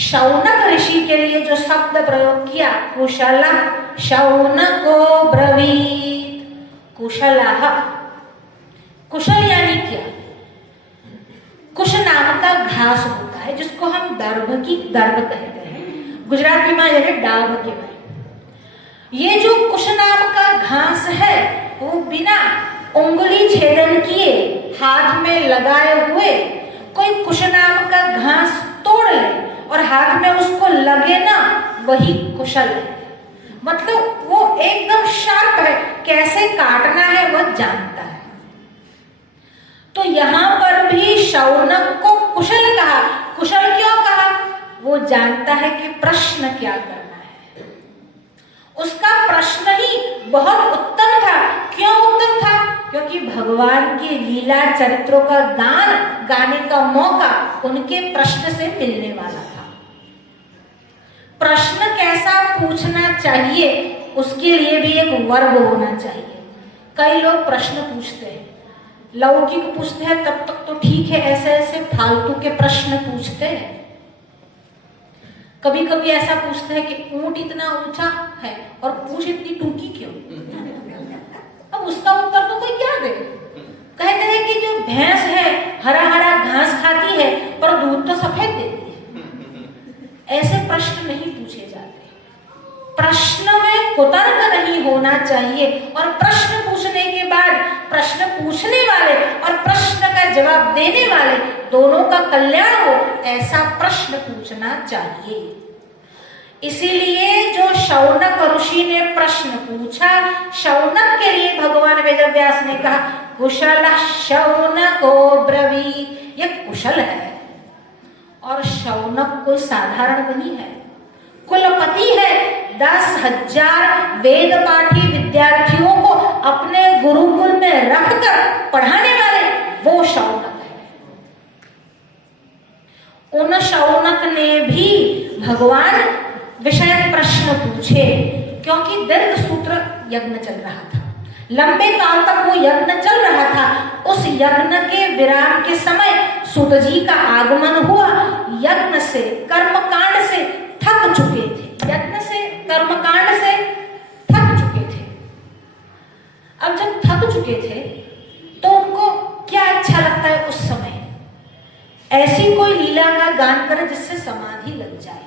शौनक ऋषि के लिए जो शब्द प्रयोग किया, कुशल शौनको ब्रवीत, कुशलः, कुशल यानी क्या? कुश नाम का घास होता है जिसको हम दर्भ कहते हैं, गुजराती में यानी डाभ के में। ये जो कुश नाम का घास है वो बिना उंगली छेदन किए हाथ में लगाए हुए कोई कुश नाम का घास तोड़ ले और हाथ में उसको लगे ना, वही कुशल है। मतलब वो एकदम शार्प है, कैसे काटना है वह जानता है। तो यहां पर भी शौनक को कुशल कहा। कुशल क्यों कहा? वो जानता है कि प्रश्न क्या करना है। उसका प्रश्न ही बहुत उत्तम था। क्यों उत्तम था? क्योंकि भगवान की लीला चरित्रों का गान गाने का मौका उनके प्रश्न से मिलने वाला था। प्रश्न कैसा पूछना चाहिए उसके लिए भी एक वर्ग होना चाहिए। कई लोग प्रश्न पूछते हैं, लौकिक पूछते हैं तब तक तो ठीक है, ऐसे ऐसे फालतू के प्रश्न पूछते हैं। कभी कभी ऐसा पूछते हैं कि ऊंट इतना ऊंचा है और पूंछ इतनी टूकी क्यों? अब उसका उत्तर तो कोई क्या दे? कहते हैं कि जो भैंस है हरा हरा घास खाती है पर दूध तो सफेद देती है। ऐसे प्रश्न नहीं पूछे जाते। प्रश्न में कुतर्क नहीं होना चाहिए और प्रश्न पूछने के बाद प्रश्न पूछने वाले और प्रश्न का जवाब देने वाले दोनों का कल्याण हो, ऐसा प्रश्न पूछना चाहिए। इसीलिए जो शौनक ऋषि ने प्रश्न पूछा, शौनक के लिए भगवान वेदव्यास ने कहा कुशल शौनको ब्रवीत, ये कुशल है। और शौनक कोई साधारण नहीं है, कुलपति है। 10,000 वेद पाठी विद्यार्थियों को अपने गुरुकुल में रखकर पढ़ाने वाले वो शौनक है। उन शौनक ने भी भगवान विषय प्रश्न पूछे, क्योंकि दीर्घ सूत्र यज्ञ चल रहा था, लंबे काल तक वो यज्ञ चल रहा था। उस यज्ञ के विराम के समय सूत जी का आगमन हुआ। यज्ञ से कर्मकांड से थक चुके थे, यज्ञ से कर्मकांड से थक चुके थे। अब जब थक चुके थे तो उनको क्या अच्छा लगता है उस समय? ऐसी कोई लीला का गान करे जिससे समाधि लग जाए।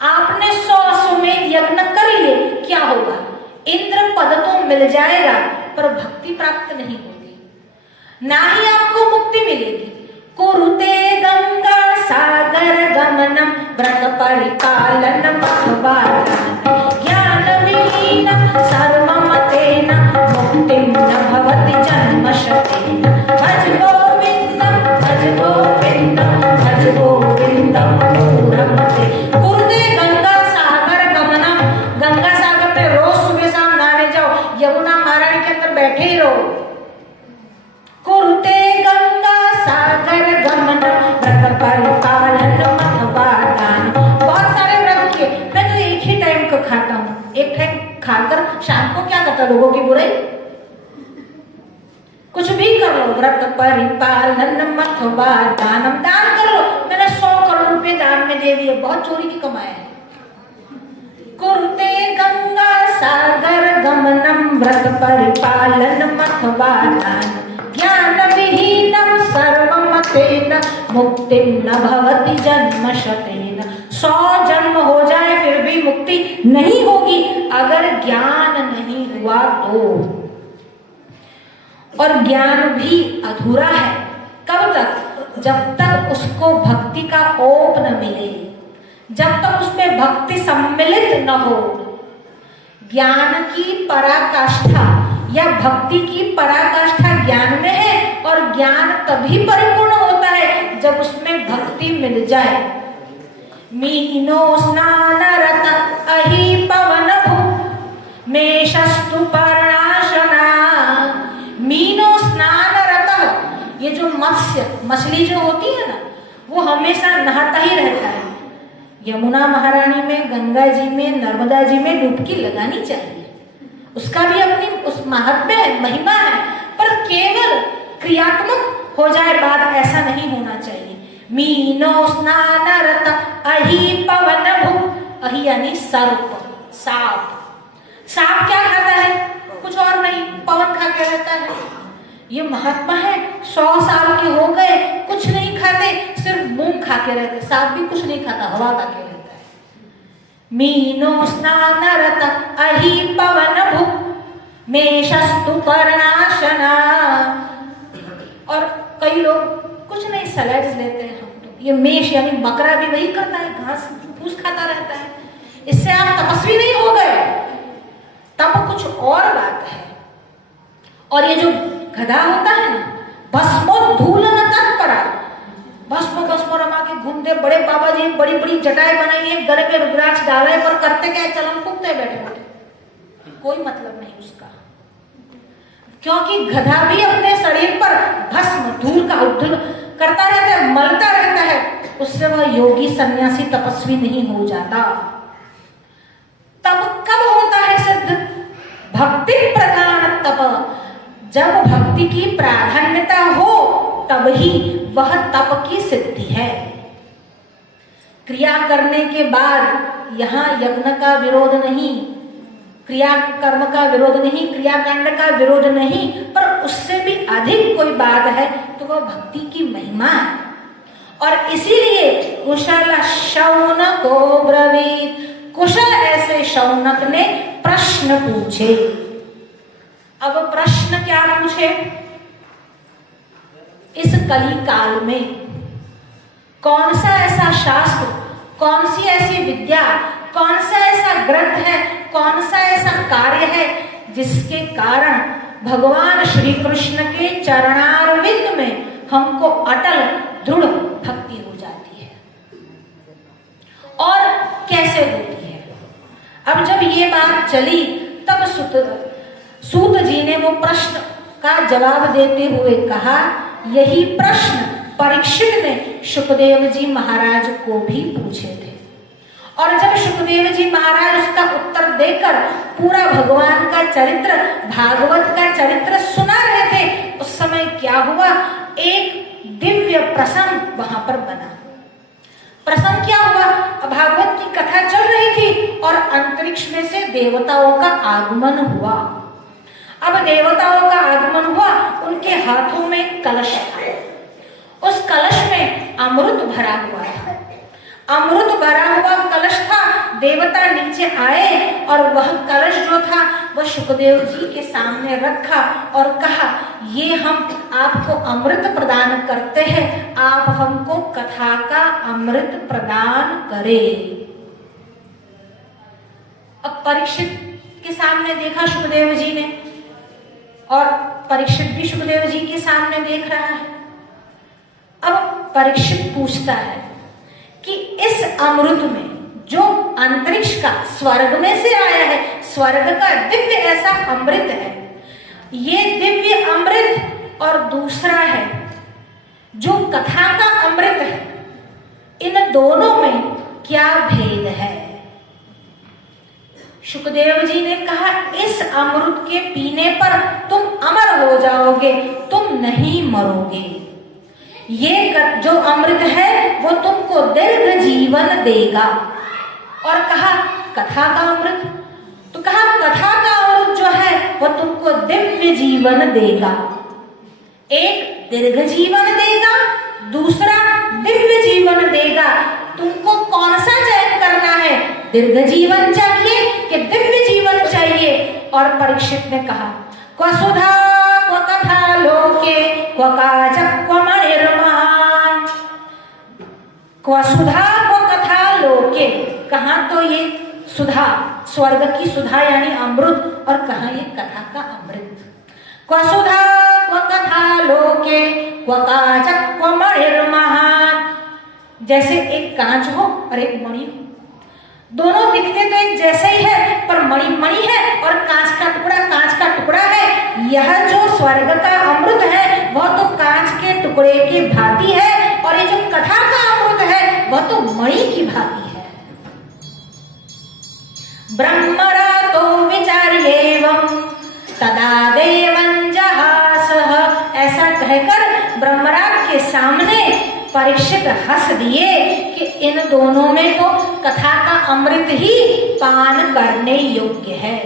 आपने 100 अश्वमेध यज्ञ कर लिए, क्या होगा? इंद्र पद तो मिल जाएगा पर भक्ति प्राप्त नहीं होगी, ना ही आपको मुक्ति मिलेगी। कुरुते गंगा सागर गमनम व्रत परिपालनम ज्ञान विहीन सर्वमतेन मुक्तिं न भवति जन्मशतेन। भज गोविंदम भज गोविंदम भज गोविंदम पूरमते। कुरुते गंगा सागर गमनम, गंगा सागर में रोज सुबह शाम नहाने जाओ, यमुना महारानी के अंदर बैठे ही रहो। कुरुते गंगा सागर गमन व्रत परिपालन मथवादान। बहुत सारे व्रत किए, मैं तो एक ही टाइम को खाता हूँ, एक टाइम खाकर शाम को क्या करता, लोगों की बुराई, कुछ भी कर लो। व्रत परिपालन मथवादान, दान कर लो। मैंने 100 करोड़ रुपए दान में दे दिए, बहुत चोरी की कमाया है। कुरुते गंगा सागर गमनम व्रत परिपालन मथवादान ज्ञान विहीनम सर्वमतेन मुक्तिं न भवति जन्मशतेन। 100 जन्म हो जाए फिर भी मुक्ति नहीं होगी अगर ज्ञान नहीं हुआ तो। और ज्ञान भी अधूरा है, कब तक? जब तक उसको भक्ति का ओप न मिले, जब तक उसमें भक्ति सम्मिलित न हो। ज्ञान की पराकाष्ठा या भक्ति की पराकाष्ठा ज्ञान में है, और ज्ञान तभी परिपूर्ण होता है जब उसमें भक्ति मिल जाए। मीनो स्नान रत अहि पवन भु मेषस्तु पर्णाशना। मीनो स्नान रत, ये जो मछली जो होती है ना, वो हमेशा नहाता ही रहता है। यमुना महारानी में, गंगा जी में, नर्मदा जी में डुबकी लगानी चाहिए, उसका भी अपनी उस महात्म्य है, महिमा है, पर केवल क्रियात्मक हो जाए बात, ऐसा नहीं होना चाहिए। मीनो स्नान रत अहि पवन भु, अहि यानी सर्प, सांप। सांप क्या खाता है? कुछ और नहीं, पवन खा के रहता है। ये महात्मा है, 100 साल के हो गए, कुछ नहीं खाते, सिर्फ मूंग खा के रहते। सांप भी कुछ नहीं खाता, हवा खा के रहता है। मीनो स्नान रत अहि पवन भु मेषस्तु पर्णाशना। और कई लोग कुछ नहीं सलाइड्स लेते हैं, हम तो ये मेष यानी बकरा भी वही करता है, घास फूस खाता रहता है। इससे आप तपस्वी नहीं हो गए, तब कुछ और बात है। और ये जो गधा होता है ना, भस्मोद्धूलन तत्परा, भस्म रमा के घूमते, बड़े बाबा जी बड़ी बड़ी जटाएं बनाई है, गले में रुद्राक्ष डाला है, पर करते क्या, चलन फूकते बैठे बैठे, कोई मतलब नहीं उसका। क्योंकि गधा भी अपने शरीर पर भस्म धूल का उद्धूल करता रहता है, मलता रहता है, उससे वह योगी सन्यासी तपस्वी नहीं हो जाता। तब कब होता है सिद्ध? भक्ति प्रधान तप, जब भक्ति की प्राधान्यता हो तब ही वह तप की सिद्धि है। क्रिया करने के बाद यहाँ यज्ञ का विरोध नहीं, क्रिया कर्म का विरोध नहीं, क्रियाकांड का विरोध नहीं, पर उससे भी अधिक कोई बात है तो वह भक्ति की महिमा है। और इसीलिए कुशल शौनको ब्रवीत, कुशल ऐसे शौनक ने प्रश्न पूछे। अब प्रश्न क्या पूछे? इस कली काल में कौन सा ऐसा शास्त्र, कौन सी ऐसी विद्या, कौन सा ऐसा ग्रंथ है, कौन सा ऐसा कार्य है जिसके कारण भगवान श्री कृष्ण के चरणारविंद में हमको अटल दृढ़ भक्ति हो जाती है, और कैसे होती है। अब जब ये बात चली तब सूत जी ने वो प्रश्न का जवाब देते हुए कहा, यही प्रश्न परीक्षित ने शुकदेव जी महाराज को भी पूछे थे। और जब शुकदेव जी महाराज उसका उत्तर देकर पूरा भगवान का चरित्र, भागवत का चरित्र सुना रहे थे, उस समय क्या हुआ, एक दिव्य प्रसंग वहां पर बना। प्रसंग क्या हुआ? भागवत की कथा चल रही थी और अंतरिक्ष में से देवताओं का आगमन हुआ। अब देवताओं का आगमन हुआ, उनके हाथों में कलश था, उस कलश में अमृत भरा हुआ था। अमृत भरा हुआ कलश था देवता नीचे आए और वह कलश जो था वह सुखदेव जी के सामने रखा और कहा, ये हम आपको अमृत प्रदान करते हैं, आप हमको कथा का अमृत प्रदान करें। अब परीक्षित के सामने देखा सुखदेव जी ने, और परीक्षित भी सुखदेव जी के सामने देख रहा है। अब परीक्षित पूछता है कि इस अमृत में जो अंतरिक्ष का स्वर्ग में से आया है, स्वर्ग का दिव्य ऐसा अमृत है, ये दिव्य अमृत और दूसरा है जो कथा का अमृत है, इन दोनों में क्या भेद है? सुखदेव जी ने कहा, इस अमृत के पीने पर तुम अमर हो जाओगे, तुम नहीं मरोगे। ये जो अमृत है वो तुमको दीर्घ जीवन देगा। और कहा कथा का अमृत, तो कहा कथा का अमृत जो है वो तुमको दिव्य जीवन देगा। एक दीर्घ जीवन देगा, दूसरा दिव्य जीवन देगा। तुमको कौन सा चयन करना है? दीर्घ जीवन चाहिए कि दिव्य जीवन चाहिए? और परीक्षित ने कहा, क्व सुधा क्व कथा लोके क्व काचक क्व मणिर्महान्। क्व सुधा क्व कथा लोके, कहाँ तो ये सुधा, स्वर्ग की सुधा यानी अमृत, और कहाँ ये कथा का अमृत। क्व सुधा क्व कथा लोके क्व काचक क्व मणिर्महान्। जैसे एक कांच हो और एक मणि हो, दोनों दिखते तो एक जैसे ही है, पर मणि मणि है और कांच का टुकड़ा है। यह जो स्वर्ग का अमृत है वह तो कांच के टुकड़े की भांति है, और ये जो कथा का अमृत है वह तो मणि की भांति है। ब्रह्मरातो विचार्येवं तदा देवं जहासः। ऐसा कहकर ब्रह्मराज के सामने परीक्षित हंस दिए कि इन दोनों में तो कथा का अमृत ही पान करने योग्य है।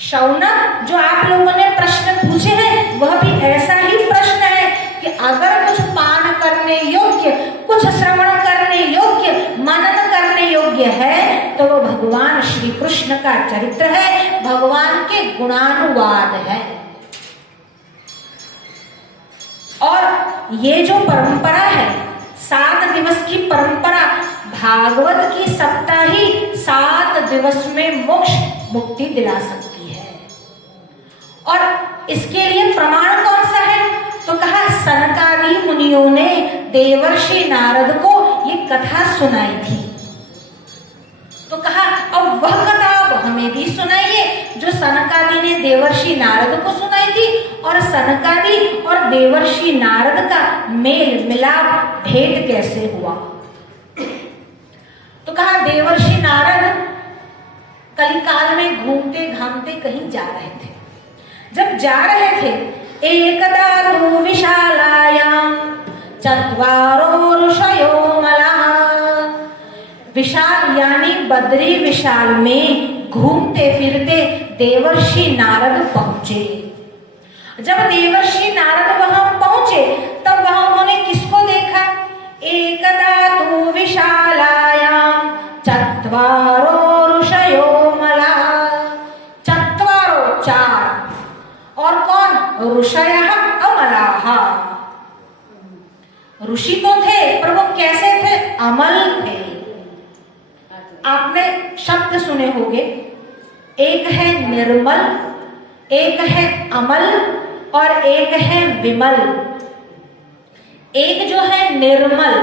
शौनक, जो आप लोगों ने प्रश्न पूछे हैं वह भी ऐसा ही प्रश्न है कि अगर कुछ पान करने योग्य, कुछ श्रवण करने योग्य, मनन करने योग्य है तो वो भगवान श्री कृष्ण का चरित्र है, भगवान के गुणानुवाद है। और ये जो परंपरा है 7 दिवस की परंपरा, भागवत की सप्ताही 7 दिवस में मोक्ष मुक्ति दिला सकती है। और इसके लिए प्रमाण कौन सा है? तो कहा सनकादि मुनियों ने देवर्षि नारद को ये कथा सुनाई थी। तो कहा अब वह कथा अब हमें भी सुनाइए जो सनकादि ने देवर्षि नारद को सुनाई थी, और सनकादि और देवर्षि नारद का मेल मिलाप भेद कैसे हुआ। तो कहा देवर्षि नारद कलिकाल में घूमते घामते कहीं जा रहे थे। जब जा रहे थे, एकदा तु विशालायां चत्वारो ऋषयो मलाः। विशाल यानी बद्री विशाल में घूमते फिरते देवर्षि नारद पहुंचे। जब देवर्षि नारद वहां पहुंचे तब वहां उन्होंने किसको देखा? एकदा तु विशालायां चत्वारो ऋषयो मलाः। चत्वारो 4, और कौन? ऋषयः अमलाः। ऋषि तो थे पर वो कैसे थे? अमल थे। आपने शब्द सुने होंगे, एक है निर्मल, एक है अमल और एक है विमल। एक जो है निर्मल,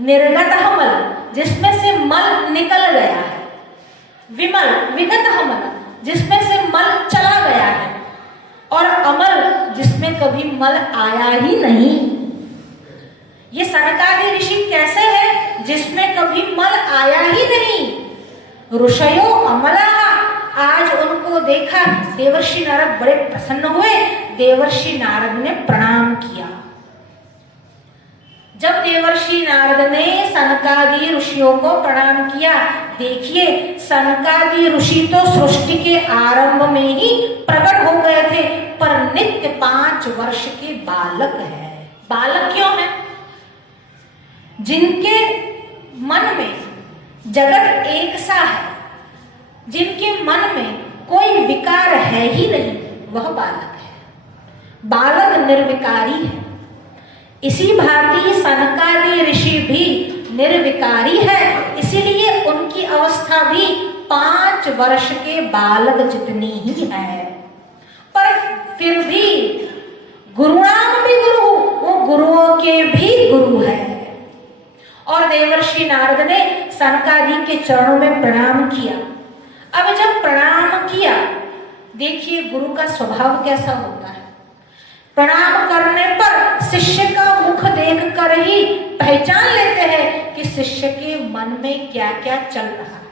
निर्गत मल, जिसमें से मल निकल गया है। विमल, विगत मल, जिसमें से मल चला गया है। और अमल, जिसमें कभी मल आया ही नहीं। ये सनकादि ऋषि कैसे है? जिसमें कभी मल आया ही नहीं। ऋषयो अमलाः। आज उनको देखा देवर्षि नारद बड़े प्रसन्न हुए। देवर्षि नारद ने प्रणाम किया। जब देवर्षि नारद ने सनकादि ऋषियों को प्रणाम किया, देखिए सनकादि ऋषि तो सृष्टि के आरंभ में ही प्रकट हो गए थे, पर नित्य 5 वर्ष के बालक है। बालक क्यों है? जिनके मन में जगत एक सा है, जिनके मन में कोई विकार है ही नहीं, वह बालक है। बालक निर्विकारी है। इसी भांति सनकादि ऋषि भी निर्विकारी है, इसीलिए उनकी अवस्था भी 5 वर्ष के बालक जितनी ही है। पर फिर भी गुरुनाम भी गुरु, वो गुरुओं के भी गुरु है। और देवर्षि नारद ने सनकादि के चरणों में प्रणाम किया। अब जब प्रणाम किया, देखिए गुरु का स्वभाव कैसा होता है। प्रणाम करने पर शिष्य का मुख देखकर ही पहचान लेते हैं कि शिष्य के मन में क्या क्या चल रहा है।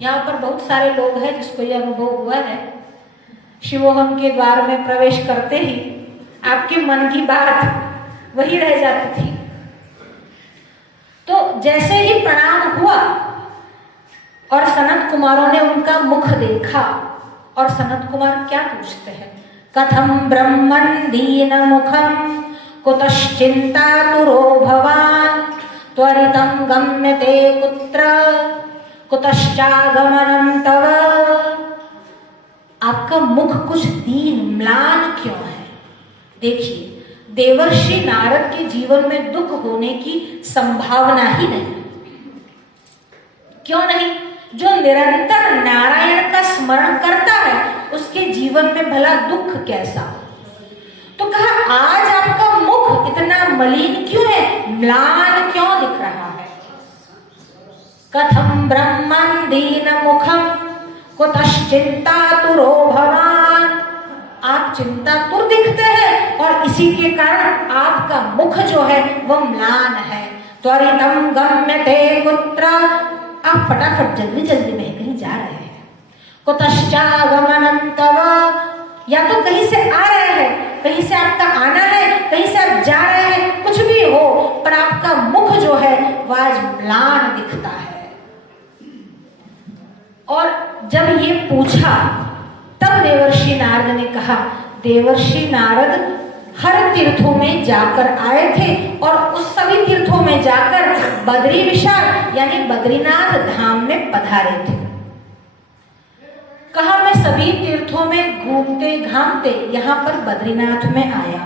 यहाँ पर बहुत सारे लोग हैं जिसको यह अनुभव हुआ है, शिवोहम के द्वार में प्रवेश करते ही आपके मन की बात वही रह जाती थी। तो जैसे ही प्रणाम हुआ और सनत कुमारों ने उनका मुख देखा, और सनत कुमार क्या पूछते हैं, कथम ब्रह्मन् दीन मुखम कुतश्चिंतातुरो भवान त्वरितं गम्यते कुत्र कुतश्चागमनं तव। आपका मुख कुछ दीन म्लान क्यों है? देखिए, देवर्षि नारद के जीवन में दुख होने की संभावना ही नहीं। क्यों नहीं? जो निरंतर नारायण का स्मरण करता है उसके जीवन में भला दुख कैसा हो। तो कहा, आज आपका मुख इतना मलिन क्यों है, म्लान क्यों दिख रहा है? कथम ब्रह्मन् दीन मुखम कुतश्चिंतातुरो भवान। आप चिंतातुर दिखते हैं और इसी के कारण आपका मुख जो है वह म्लान है। त्वरितं गम्यते कुत्र, आप फटाफट जल्दी जल्दी में कहीं जा रहे हैं। कुतश्चागमनं तव, या तो कहीं से आ रहे हैं, कहीं से आपका आना है, कहीं से आप जा रहे हैं, कुछ भी हो, पर आपका मुख जो है वह आज म्लान दिखता है। और जब ये पूछा तब देवर्षि नारद ने कहा, देवर्षि नारद हर तीर्थों में जाकर आए थे और उस सभी तीर्थों में जाकर बद्री विशाल यानी बद्रीनाथ धाम में पधारे थे। कहा, मैं सभी तीर्थों में घूमते घामते यहाँ पर बद्रीनाथ में आया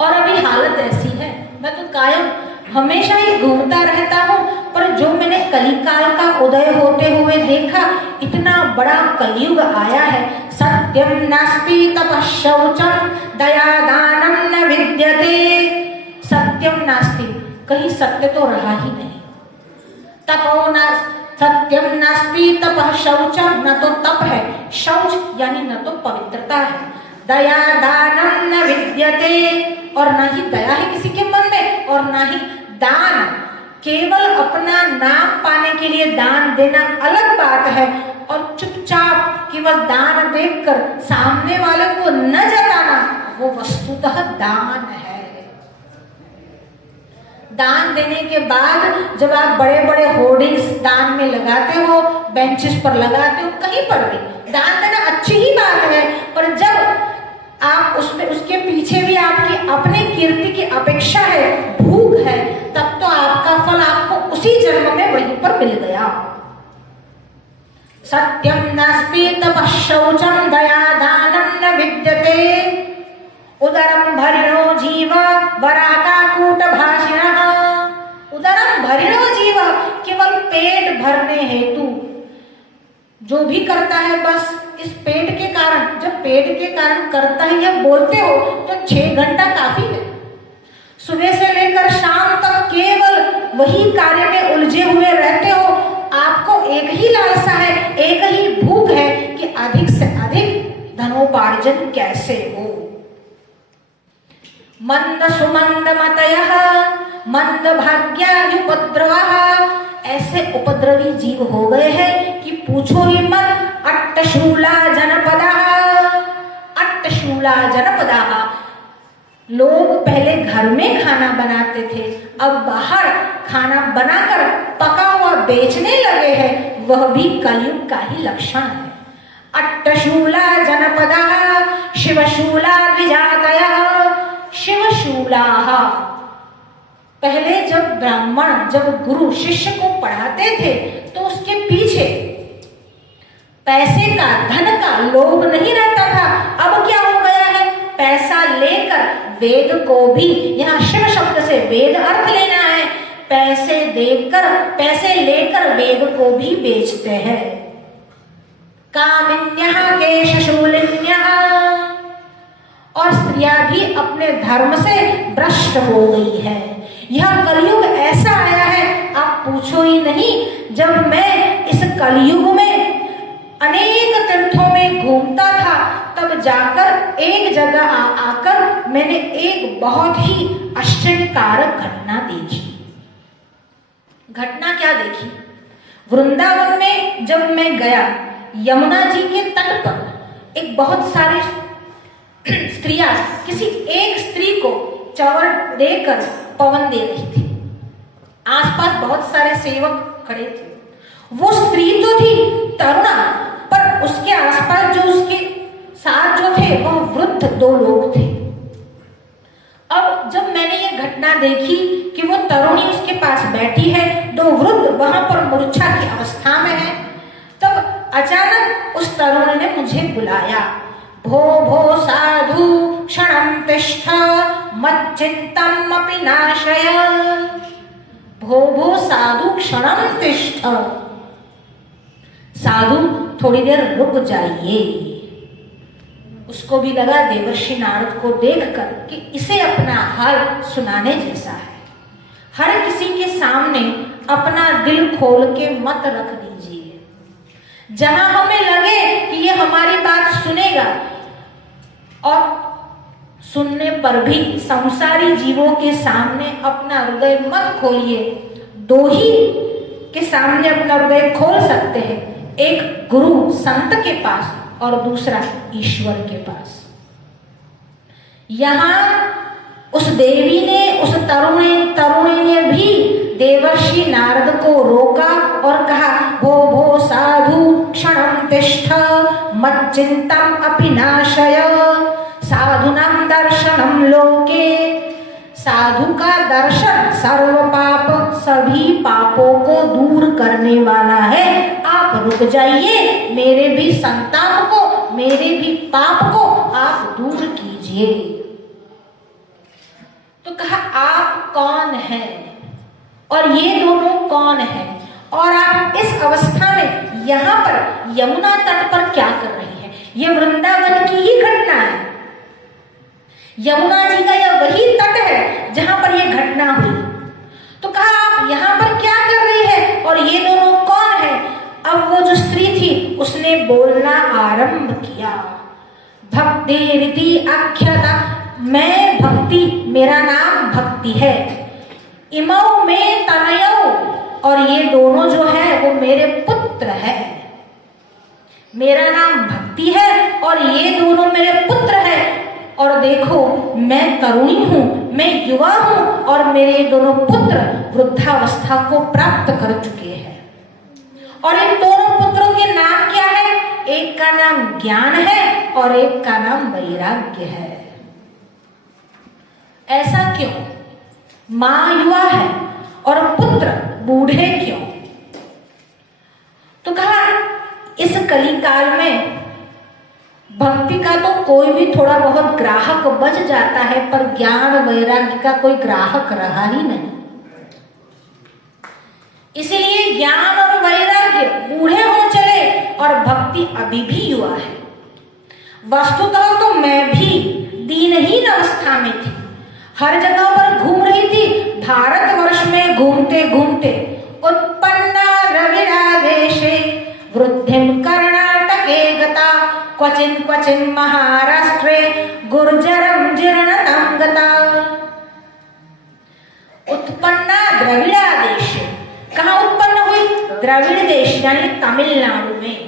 और अभी हालत ऐसी है, मैं तो कायम हमेशा ही घूमता रहता हूँ, पर जो मैंने कलिकाल का उदय होते हुए देखा, इतना बड़ा कलयुग आया है। सत्यम नास्ति तपः शौचम दया दानम न विद्यते। सत्यम नास्ति, कहीं सत्य तो रहा ही नहीं। तपो न सत्यम नास्ति तपः शौचम, न तो तप है, शौच यानी न तो पवित्रता है। दया दानम न विद्यते, और न ही दया है किसी के मन में, और न ही दान। केवल अपना नाम पाने के लिए दान देना अलग बात है, और चुपचाप केवल दान देखकर सामने वाले को न जताना, वो वस्तुतः दान है। दान देने के बाद जब आप बड़े बड़े होर्डिंग्स दान में लगाते हो, बेंचेस पर लगाते हो, कहीं पर भी दान देना अच्छी ही बात है, पर जब आप उसमें उसके पीछे भी आपकी अपने कीर्ति की अपेक्षा है, भूख है, तब तो आपका फल आपको उसी जन्म में वहीं पर मिल गया। सत्यम नास्ति तपः शौचम दया दानम न विद्यते। उदरम भरिणो जीव वराकाकूट भाषिणः। उदरम भरिणो जीव, केवल पेट भरने हेतु जो भी करता है, बस इस पेट के कारण, जब पेट के कारण करता है या बोलते हो तो 6 घंटा काफी है। सुबह से लेकर शाम तक केवल वही कार्य में उलझे हुए रहते हो। आपको एक ही लालसा है, एक ही भूख है कि अधिक से अधिक धनोपार्जन कैसे हो। मंद सुमंद मतयः मंद भाग्यायुपद्रवः। ऐसे उपद्रवी जीव हो गए हैं कि पूछो ही मत। अट्टशूला जनपदा, अट्टशूला जनपदा। लोग पहले घर में खाना बनाते थे, अब बाहर खाना बनाकर पका हुआ बेचने लगे हैं। वह भी कलयुग का ही लक्षण है। अट्टशूला जनपदा शिवशूला द्विजातयः। शिवशूलाः, पहले जब ब्राह्मण, जब गुरु शिष्य को पढ़ाते थे तो उसके पीछे पैसे का, धन का लोभ नहीं रहता था। अब क्या हो गया है, पैसा लेकर वेद को भी, यहाँ शिव शब्द से वेद अर्थ लेना है, पैसे देकर, पैसे लेकर वेद को भी बेचते हैं। कामिन्यः केशशूलिन्यः, और स्त्रियां भी अपने धर्म से भ्रष्ट हो गई है। यह कलयुग ऐसा आया है, आप पूछो ही नहीं। जब मैं इस कलयुग में अनेक तीर्थों में घूमता था, तब जाकर एक जगह आकर मैंने एक बहुत ही आश्चर्यकारक घटना देखी। घटना क्या देखी? वृंदावन में जब मैं गया, यमुना जी के तट पर एक बहुत सारी स्त्रियां किसी एक स्त्री को चवर देकर पवन दे रही थी। आसपास बहुत सारे सेवक खड़े थे। वो स्त्री तो थी तरुणा, पर उसके आसपास जो उसके साथ जो थे वह वृद्ध 2 लोग थे। अब जब मैंने ये घटना देखी कि वो तरुणी उसके पास बैठी है, 2 वृद्ध वहां पर मूर्छा की अवस्था में है, तब अचानक उस तरुणी ने मुझे बुलाया। भो भो साधु क्षणं तिष्ठ मच्चित्तम् अपि नाशय। भो भो साधु क्षणं तिष्ठ, साधु थोड़ी देर रुक जाइए। उसको भी लगा देवर्षि नारद को देखकर कि इसे अपना हाल सुनाने जैसा है। हर किसी के सामने अपना दिल खोल के मत रख दीजिए। जहां हमें लगे कि ये हमारी बात सुनेगा, और सुनने पर भी संसारी जीवों के सामने अपना हृदय मत खोलिए। 2 ही के सामने अपना हृदय खोल सकते हैं, एक गुरु संत के पास और दूसरा ईश्वर के पास। यहां उस देवी ने, उस तरुणी ने भी देवर्षि नारद को रोका और कहा, भो भो साधु क्षणं तिष्ठ मच्चित्तम् अपि नाशय। साधुनां दर्शनम लोके, साधु का दर्शन सर्व पाप, सभी पापों को दूर करने वाला है। आप रुक जाइए, मेरे भी संताप को, मेरे भी पाप को आप दूर कीजिए। तो कहा, आप कौन हैं और ये दोनों कौन हैं, और आप इस अवस्था में यहाँ पर यमुना तट पर क्या कर रही हैं? ये वृंदावन की ही घटना है। यमुना जी का यह वही तट है जहां पर यह घटना हुई। तो कहा, आप यहाँ पर क्या कर रही है और ये दोनों कौन है? अब वो जो स्त्री थी उसने बोलना आरंभ किया। भक्ति रीति आख्याता, मैं भक्ति, मेरा नाम भक्ति है। इमौ में तनयौ, और ये दोनों जो है वो मेरे पुत्र है। मेरा नाम भक्ति है और ये दोनों मेरे पुत्र है। और देखो, मैं तरुणी हूं, मैं युवा हूं, और मेरे दोनों पुत्र वृद्धावस्था को प्राप्त कर चुके हैं। और इन दोनों पुत्रों के नाम क्या है? एक का नाम ज्ञान है और एक का नाम वैराग्य है। ऐसा क्यों? मां युवा है और पुत्र बूढ़े क्यों? तो कहा, इस कलिकाल में भक्ति का तो कोई भी थोड़ा बहुत ग्राहक बच जाता है, पर ज्ञान वैराग्य का कोई ग्राहक रहा ही नहीं। इसलिए ज्ञान और वैराग्य बूढ़े हो चले और भक्ति अभी भी युवा है। वस्तुतः तो मैं भी दीनहीन अवस्था में थी, हर जगह पर घूम रही थी। भारतवर्ष में घूमते घूमते उत्पन्ना रविरादेशे वृद्धिम कर्णाटके गता, क्वचिन क्वचिन महाराष्ट्रे गुर्जरम जीर्णतम गता। उत्पन्ना द्रविड़ादेश, कहाँ उत्पन्न हुई? द्रविड़ देश यानी तमिलनाडु में।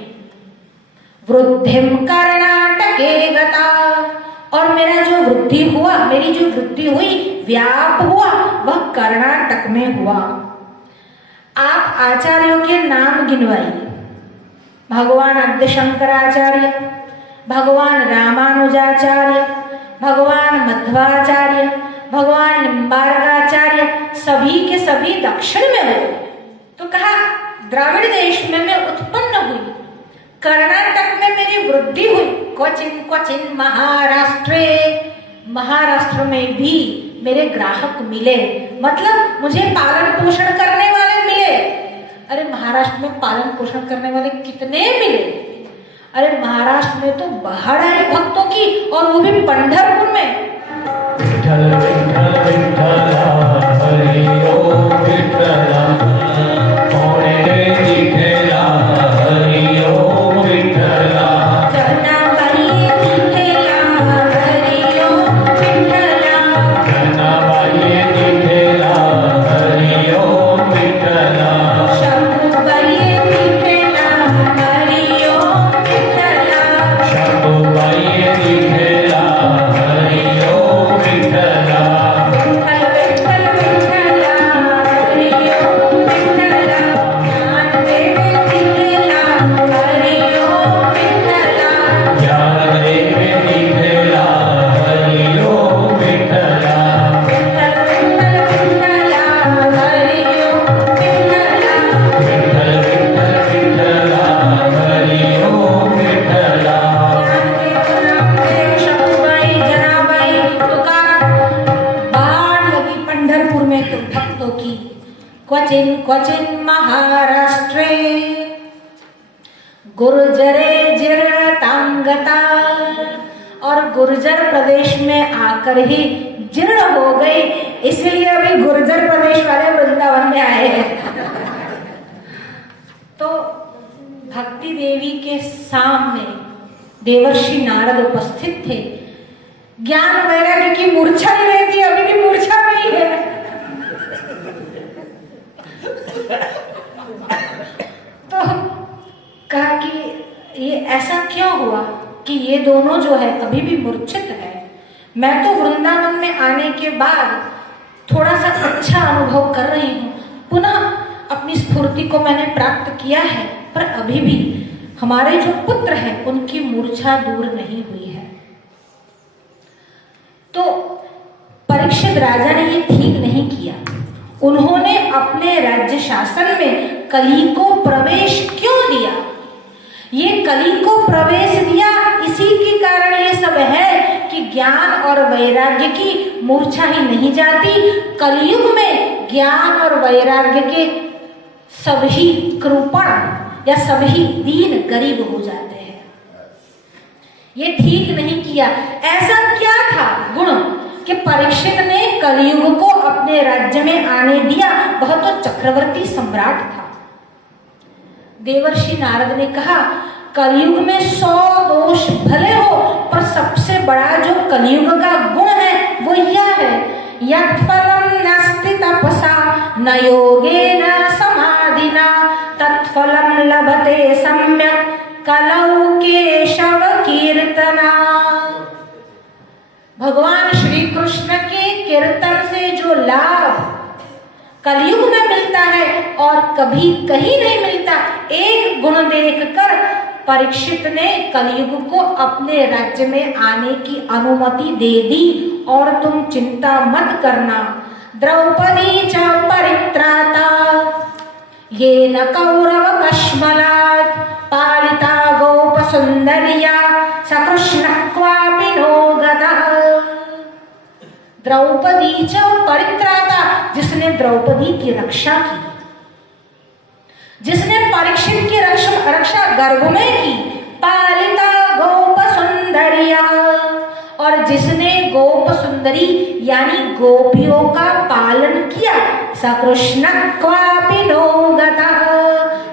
वृद्धिम कर्णाटके गता, और मेरा जो वृद्धि हुआ, मेरी जो वृद्धि हुई, व्याप हुआ, वह कर्नाटक में हुआ। आप आचार्यों के नाम गिनवाइए। भगवान आद्य शंकराचार्य, भगवान रामानुजाचार्य, भगवान मध्वाचार्य, भगवान निम्बार्काचार्य सभी के सभी दक्षिण में हुए। तो कहा द्राविड़ देश में मैं उत्पन्न हुई, कर्नाटक में मेरी वृद्धि हुई, क्वचिन क्वचिन महाराष्ट्रे, महाराष्ट्र में भी मेरे ग्राहक मिले, मतलब मुझे पालन पोषण करने वाले मिले। अरे महाराष्ट्र में पालन पोषण करने वाले कितने मिले? अरे महाराष्ट्र में तो बाढ़ आई भक्तों की, और वो भी पंढरपुर में। विठ्ठल विठ्ठल विठ्ठला हरि ओम विठ्ठला कोणे दिखेला हरि ओम विठ्ठला जनाबाई दिखेला हरि ओम विठ्ठला जनाबाई दिखेला हरि ओम विठ्ठला शंभूबाई दिखेला हरि ओम विठ्ठला शंभूबाई दिखेला हरि ओम विठ्ठला विठ्ठल विठ्ठला हरि ओम विठ्ठला ज्ञानदेव दिखेला हरि ओम विठ्ठला ज्ञानदेव दिखेला हरि ओम विठ्ठला विठ्ठल विठ्ठला हरि ओम विठ्ठला विठ्ठल विठ्ठल विठ्ठला हरि ओम विठ्ठला शंभूबाई जनाबाई बाढ़ लगी पंढरपुर में तो भक्तों की। क्वचिन क्वचिन महाराष्ट्रे गुर्जरे जीर्णतांगता, और गुर्जर प्रदेश में आकर ही जीर्ण हो गई, इसलिए अभी गुर्जर प्रदेश वाले वृंदावन में आए हैं। तो भक्ति देवी के सामने देवर्षि नारद उपस्थित थे। ज्ञान वैराग्य की मूर्छा ही नहीं थी, अभी भी मूर्छा नहीं है। तो कहा कि ये ऐसा क्यों हुआ कि ये दोनों जो है अभी भी मूर्छित है। मैं तो वृंदावन में आने के बाद थोड़ा सा अच्छा अनुभव कर रही हूँ, पुनः अपनी स्फूर्ति को मैंने प्राप्त किया है, पर अभी भी हमारे जो पुत्र हैं उनकी मूर्छा दूर नहीं हुई है। तो परीक्षित राजा ने ये ठीक नहीं किया। उन्होंने अपने राज्य शासन में कली को प्रवेश क्यों दिया? ये कली को प्रवेश दिया इसी के कारण ये सब है कि ज्ञान और वैराग्य की मूर्छा ही नहीं जाती। कलयुग में ज्ञान और वैराग्य के सभी कृपण या सभी दीन गरीब हो जाते हैं। ये ठीक नहीं किया। ऐसा क्या था गुण कि परीक्षित ने कलयुग को अपने राज्य में आने दिया? वह तो चक्रवर्ती सम्राट था। देवर्षि नारद ने कहा कलयुग में 100 दोष भले हो, पर सबसे बड़ा जो कलयुग का गुण है वो यह है, यत्फलम नास्ति तपसा न योगेन समाधिना तत्फलम लभते सम्यक कलौ केशव कीर्तना। भगवान श्री कृष्ण के कीर्तन से जो लाभ कलयुग में मिलता है और कभी कहीं नहीं मिलता, एक गुण देखकर परीक्षित ने कलयुग को अपने राज्य में आने की अनुमति दे दी। और तुम चिंता मत करना, द्रौपदी च परित्राता ये न कौरव कश्मलात् पालिता गोप सुंदरिया सकृष्ण क्वापि नो गतः। द्रौपदी च परित्राता, जिसने द्रौपदी की रक्षा की, जिसने परीक्षित की रक्षा गर्भ में की। पालिता गोप सुंदरिया, और जिसने गोप सुंदरी यानी गोपियों का पालन किया। सकृष्ण क्वापि नो गतः,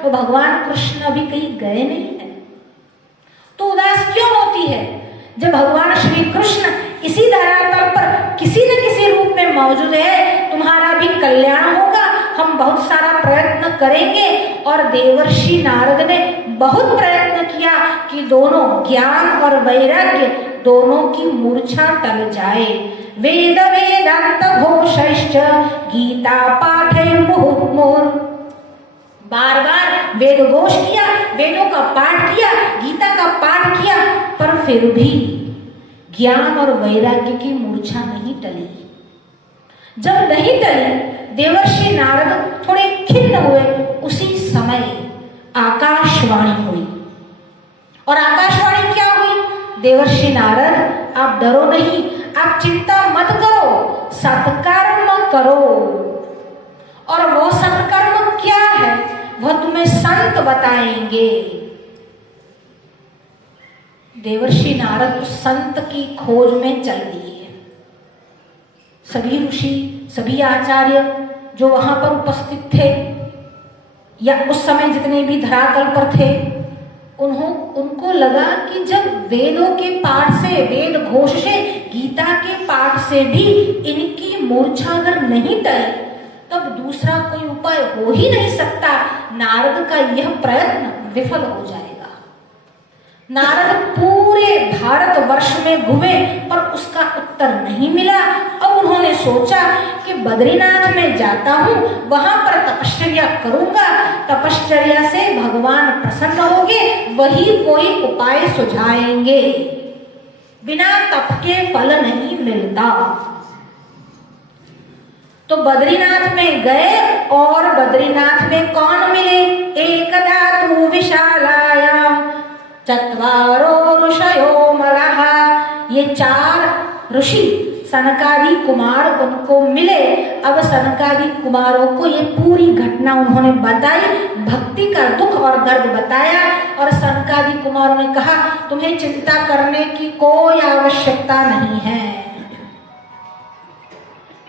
तो भगवान कृष्ण अभी कहीं गए नहीं है। तो उदास क्यों होती है जब भगवान श्री कृष्ण इसी धरातल पर किसी न किसी रूप में मौजूद है? तुम्हारा भी कल्याण होगा, हम बहुत सारा प्रयत्न करेंगे। और देवर्षि नारद ने बहुत प्रयत्न किया कि दोनों ज्ञान और वैराग्य दोनों की मूर्छा टल जाए। वेद वेदांत घोषैश्च गीता पाठैर्मुहुर्मुहुः, बार बार वेद घोष किया, वेदों का पाठ किया, गीता का पाठ किया, पर फिर भी ज्ञान और वैराग्य की मूर्छा नहीं टली। जब नहीं टली, देवर्षि नारद थोड़े खिन्न हुए। उसी समय आकाशवाणी हुई। और आकाशवाणी क्या हुई? देवर्षि नारद, आप डरो नहीं, आप चिंता मत करो, सत्कर्म करो। और वो सत्कर्म क्या है, वह तुम्हें संत बताएंगे। देवर्षि नारद उस संत की खोज में चल दिए। सभी ऋषि, सभी आचार्य जो वहां पर उपस्थित थे, या उस समय जितने भी धरातल पर थे, उनको लगा कि जब वेदों के पाठ से, वेद घोष से, गीता के पाठ से भी इनकी मूर्छा अगर नहीं टली, तब दूसरा कोई उपाय हो ही नहीं सकता। नारद का यह प्रयत्न विफल हो जाएगा। नारद पूरे भारतवर्ष में घूमे पर उसका उत्तर नहीं मिला। अब उन्होंने सोचा कि बद्रीनाथ में जाता हूँ, वहां पर तपश्चर्या करूंगा, तपश्चर्या से भगवान प्रसन्न होंगे, वही कोई उपाय सुझाएंगे। बिना तप के फल नहीं मिलता। तो बद्रीनाथ में गए और बद्रीनाथ में कौन मिले? एकदा तु विशालायां चत्वारो ऋषयो मलः। ये 4 ऋषि सनकादि कुमार उनको मिले। अब सनकादि कुमारों को ये पूरी घटना उन्होंने बताई, भक्ति का दुख और दर्द बताया। और सनकादि कुमारों ने कहा, तुम्हें चिंता करने की कोई आवश्यकता नहीं है।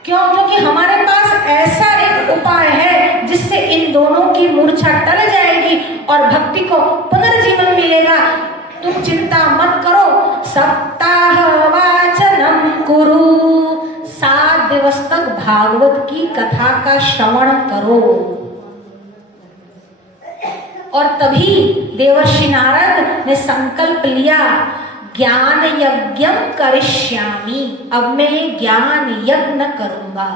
क्यों? क्योंकि हमारे पास ऐसा एक उपाय है जिससे इन दोनों की मूर्छा टल जाएगी और भक्ति को पुनर्जीवन मिलेगा। तुम चिंता मत करो, सप्ताह वाचनम कुरु, 7 दिवस तक भागवत की कथा का श्रवण करो। और तभी देवर्षि नारद ने संकल्प लिया, ज्ञान यज्ञ करिष्यामि, अब मैं ज्ञान यज्ञ करूंगा।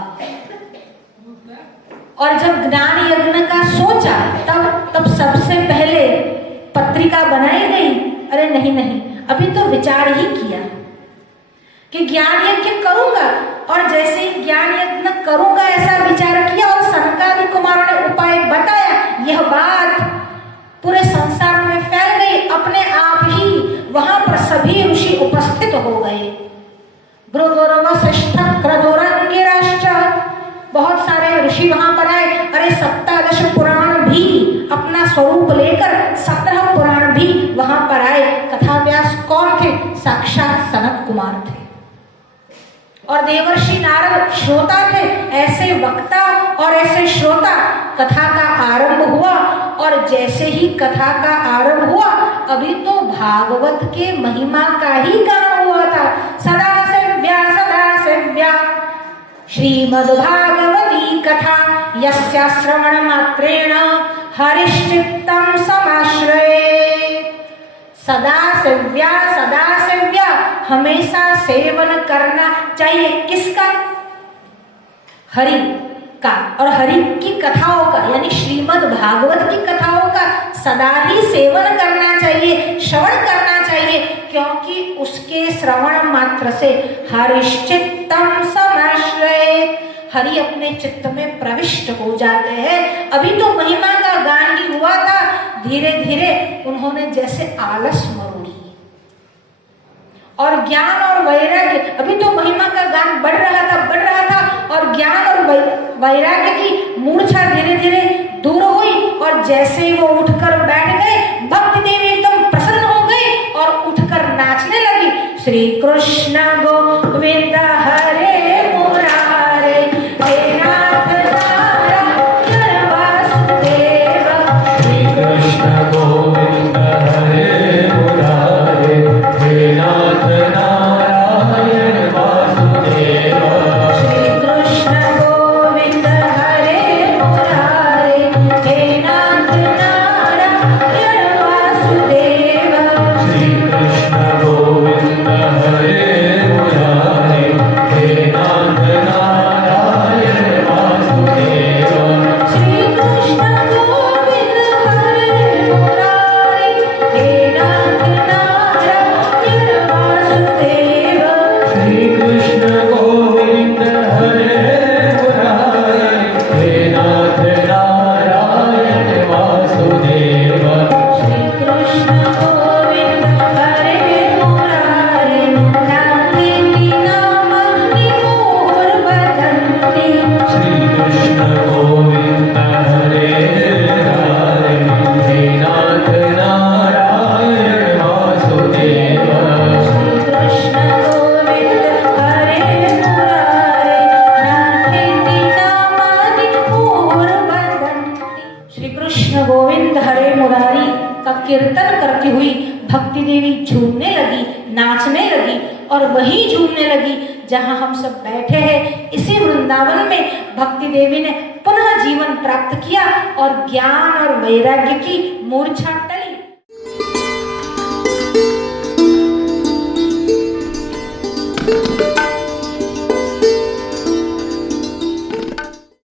और जब ज्ञान यज्ञ का सोचा, तब सबसे पहले पत्रिका बनाई गई। अरे नहीं, अभी तो विचार ही किया कि ज्ञान यज्ञ करूंगा। और जैसे ही ज्ञान यज्ञ करूंगा ऐसा विचार किया और सनकादि कुमारों ने उपाय बताया, यह बात पूरे संसार में फैल गई। अपने आप ही वहां पर सभी ऋषि उपस्थित हो गए। भृगुर्वसिष्ठ क्रतुरंगिरश्च, बहुत सारे ऋषि वहां पर आए। अरे 17 पुराण भी अपना स्वरूप लेकर 17 पुराण भी वहां पर आए। कथा व्यास कौन थे? साक्षात सनत कुमार थे। और देवर्षि नारद श्रोता थे। ऐसे वक्ता और ऐसे श्रोता। कथा का आरंभ हुआ और जैसे ही कथा का आरंभ हुआ, अभी तो भागवत के महिमा का ही गान हुआ था। सदा सेव्या श्रीमद्भागवती कथा, यस्या श्रवण मात्रेण हरिश्चित्तं समाश्रयेत्। सदा सेव्या, हमेशा सेवन करना चाहिए। किसका? हरि का। और हरि की कथाओं का, यानी श्रीमद् भागवत की कथाओं का सदा ही सेवन करना चाहिए, श्रवण करना चाहिए, क्योंकि उसके श्रवण मात्र से हरिश्चित्तं समाश्रयेत्, हरि अपने चित्त में प्रविष्ट हो जाते हैं। अभी तो महिमा का गान ही हुआ था, धीरे धीरे उन्होंने जैसे आलस मरोड़ी। और ज्ञान और वैराग्य, अभी तो महिमा का गान बढ़ रहा था और ज्ञान और वैराग्य की मूर्छा धीरे धीरे दूर हुई। और जैसे ही वो उठकर बैठ गए, भक्ति देवी एकदम प्रसन्न हो गई और उठकर नाचने लगी। श्री कृष्ण गोविंद हरे मुरारे, हे नाथ नारायण वासुदेव। श्री कृष्ण गोविंद हरे मुरारे, हे नाथ नारायण वासुदेव। श्री कृष्ण गोविंद हरे मुरारे, हे नाथ नारायण झूमने लगी, नाचने लगी और वहीं झूमने लगी जहां हम सब बैठे हैं। इसी वृंदावन में भक्ति देवी ने पुनः जीवन प्राप्त किया और ज्ञान और वैराग्य की मूर्छा टली।